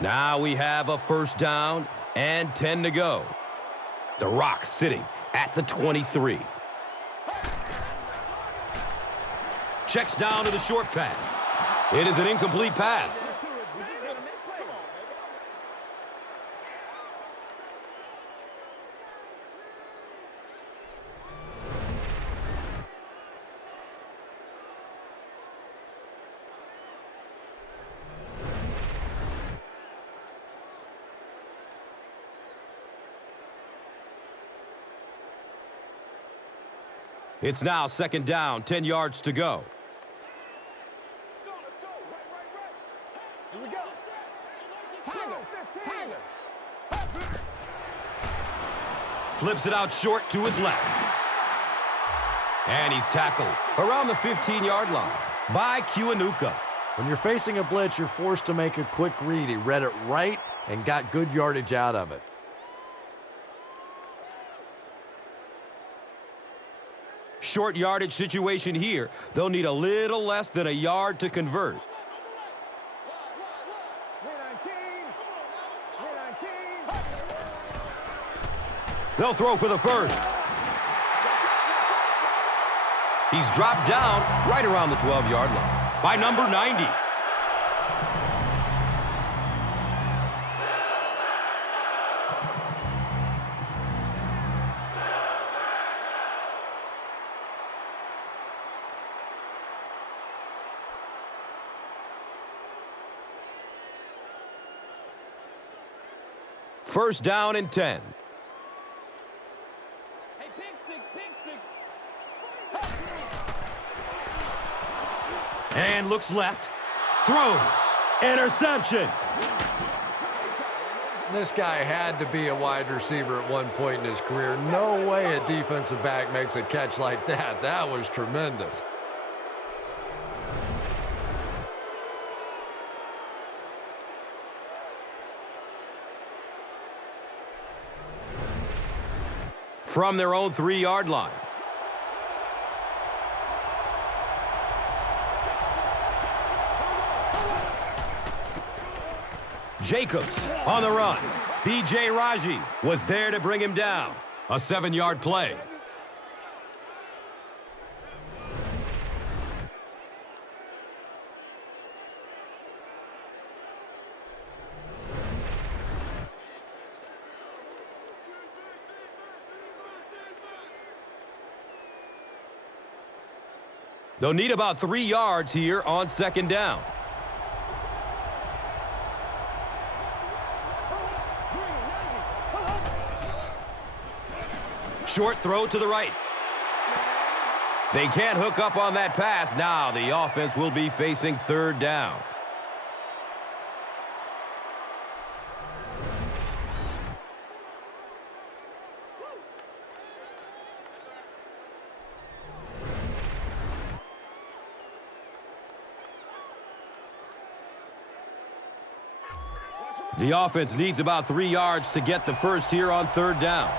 Now we have a first down and 10 to go. The Rock sitting at the 23. Checks down to the short pass. It is an incomplete pass. It's now second down, 10 yards to go. Here we go. Tiger. Flips it out short to his left. And he's tackled around the 15-yard line by Kiwanuka. When you're facing a blitz, you're forced to make a quick read. He read it right and got good yardage out of it. Short yardage situation here. They'll need a little less than a yard to convert. They'll throw for the first. He's dropped down right around the 12-yard line by number 90. First down and 10. And looks left. Throws. Interception. This guy had to be a wide receiver at one point in his career. No way a defensive back makes a catch like that. That was tremendous. From their own 3-yard line. Jacobs on the run. B.J. Raji was there to bring him down. A 7-yard play. They'll need about 3 yards here on second down. Short throw to the right. They can't hook up on that pass. Now the offense will be facing third down. The offense needs about 3 yards to get the first here on third down.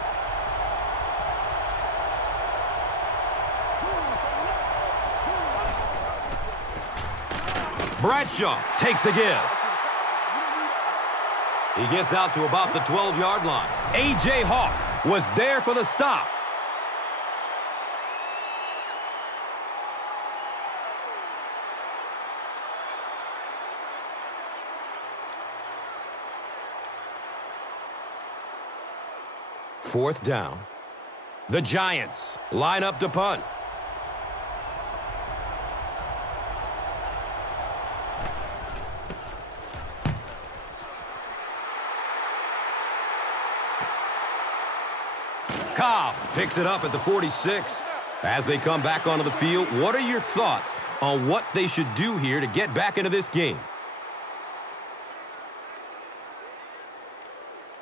Bradshaw takes the give. He gets out to about the 12-yard line. A.J. Hawk was there for the stop. Fourth down. The Giants line up to punt. Cobb picks it up at the 46. As they come back onto the field, what are your thoughts on what they should do here to get back into this game?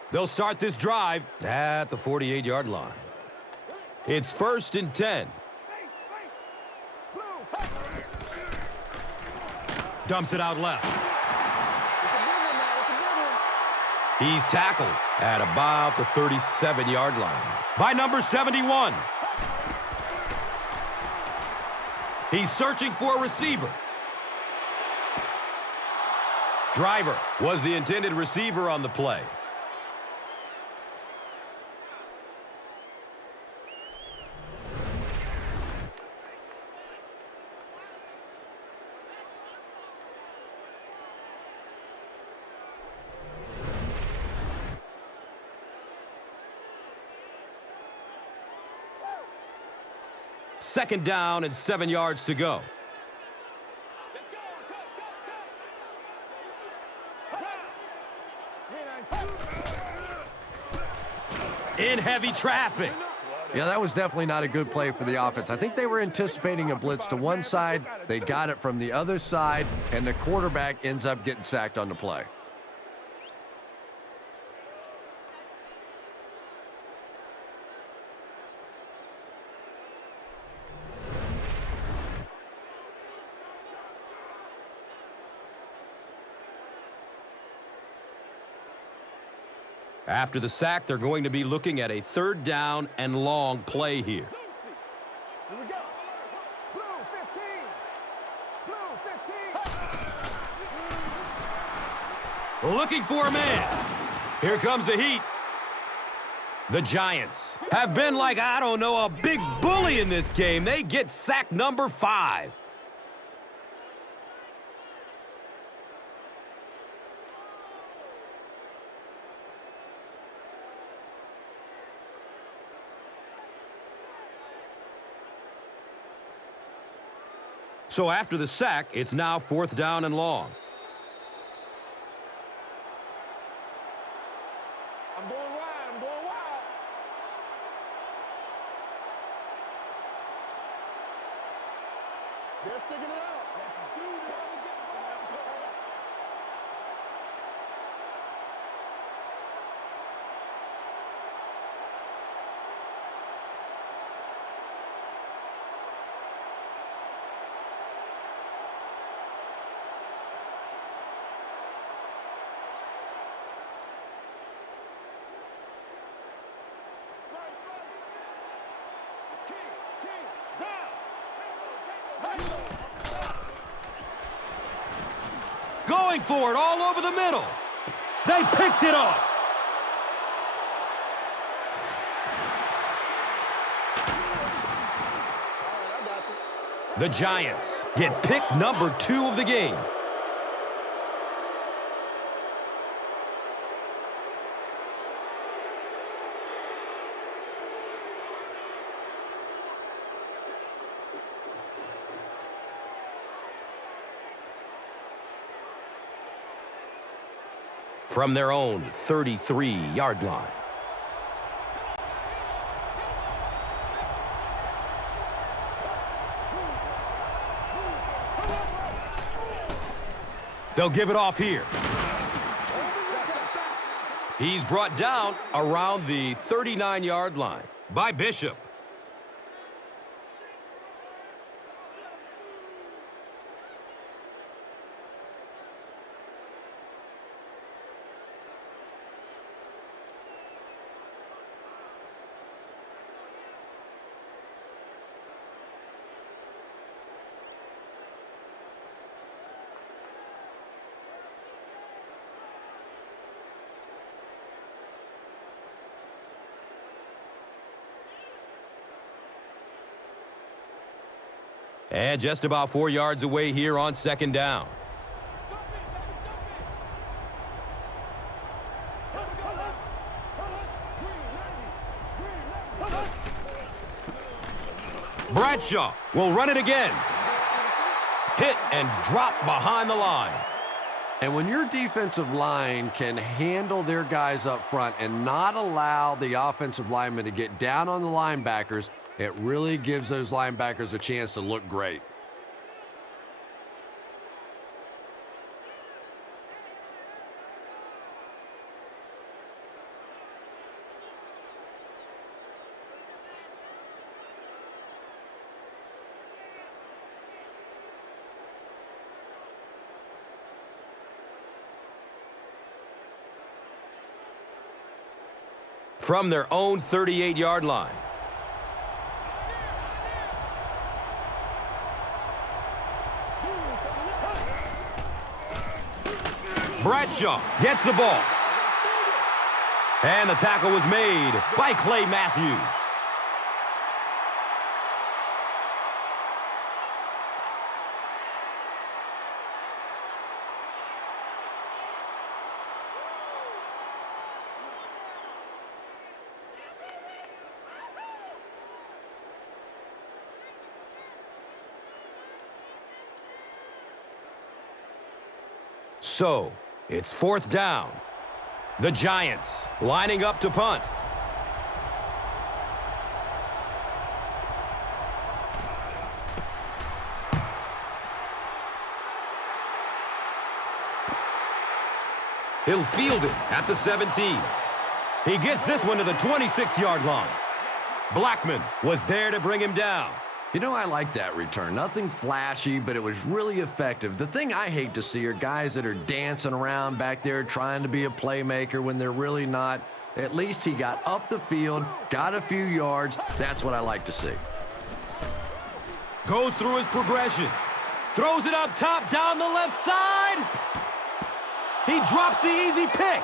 They'll start this drive at the 48-yard line. It's first and 10. Dumps it out left. He's tackled at about the 37-yard line by number 71. He's searching for a receiver. Driver was the intended receiver on the play. Second down and 7 yards to go. In heavy traffic. Yeah, that was definitely not a good play for the offense. I think they were anticipating a blitz to one side. They got it from the other side, and the quarterback ends up getting sacked on the play. After the sack, they're going to be looking at a third down and long play here. Here we go. Blue 15. Blue 15. Looking for a man. Here comes the heat. The Giants have been like, I don't know, a big bully in this game. They get sack number 5. So after the sack, it's now fourth down and long. I'm going wide. I'm going wide. They're sticking it out. Let's do this. Going for it all over the middle. They picked it off. The Giants get pick number 2 of the game. From their own 33-yard line. They'll give it off here. He's brought down around the 39-yard line by Bishop. And just about 4 yards away here on second down. Bradshaw will run it again. Hit and drop behind the line. And when your defensive line can handle their guys up front and not allow the offensive linemen to get down on the linebackers, it really gives those linebackers a chance to look great. From their own 38-yard line. Bradshaw gets the ball. And the tackle was made by Clay Matthews. So, it's 4th down. The Giants lining up to punt. He'll field it at the 17. He gets this one to the 26-yard line. Blackman was there to bring him down. You know, I like that return. Nothing flashy, but it was really effective. The thing I hate to see are guys that are dancing around back there trying to be a playmaker when they're really not. At least he got up the field, got a few yards. That's what I like to see. Goes through his progression. Throws it up top, down the left side. He drops the easy pick.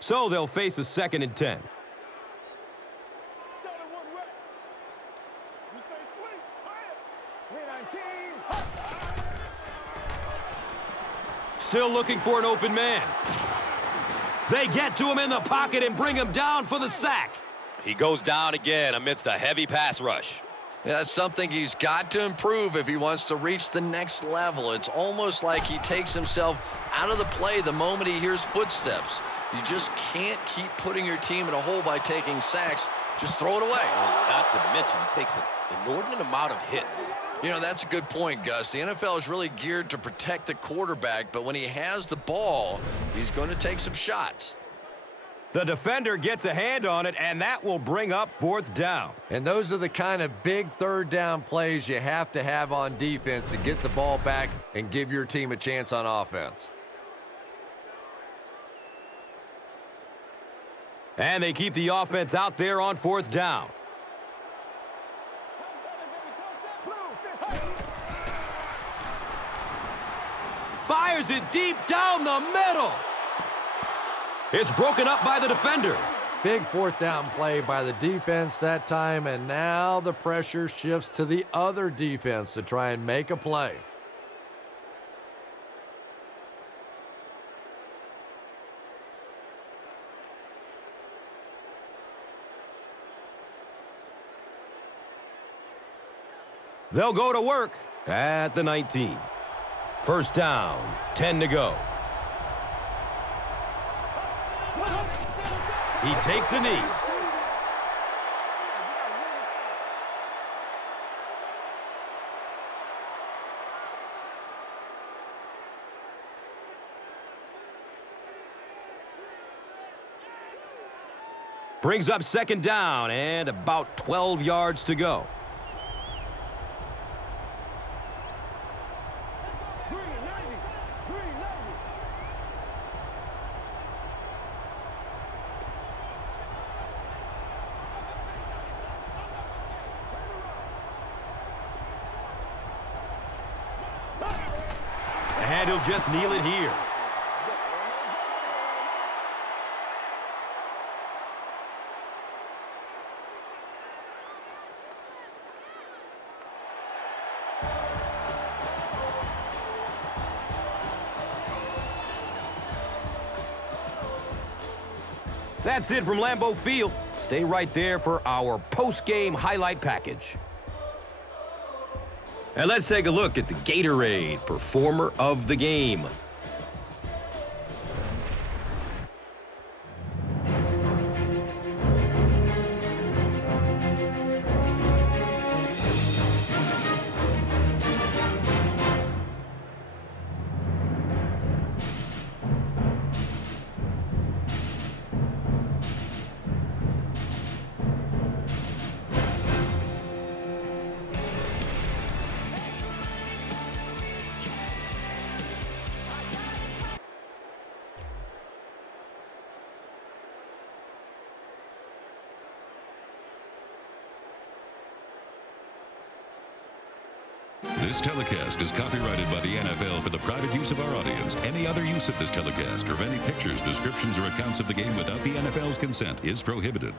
So they'll face a 2nd and 10. Still looking for an open man. They get to him in the pocket and bring him down for the sack. He goes down again amidst a heavy pass rush. Yeah, that's something he's got to improve if he wants to reach the next level. It's almost like he takes himself out of the play the moment he hears footsteps. You just can't keep putting your team in a hole by taking sacks. Just throw it away. Well, not to mention, he takes an inordinate amount of hits. You know, that's a good point, Gus. The NFL is really geared to protect the quarterback, but when he has the ball, he's going to take some shots. The defender gets a hand on it, and that will bring up 4th down. And those are the kind of big 3rd down plays you have to have on defense to get the ball back and give your team a chance on offense. And they keep the offense out there on 4th down. Fires it deep down the middle. It's broken up by the defender. Big 4th down play by the defense that time, and now the pressure shifts to the other defense to try and make a play. They'll go to work at the 19. 1st down, 10 to go. He takes a knee. Brings up 2nd down and about 12 yards to go. And he'll just kneel it here. That's it from Lambeau Field. Stay right there for our post-game highlight package. And let's take a look at the Gatorade Performer of the Game. This telecast is copyrighted by the NFL for the private use of our audience. Any other use of this telecast or of any pictures, descriptions, or accounts of the game without the NFL's consent is prohibited.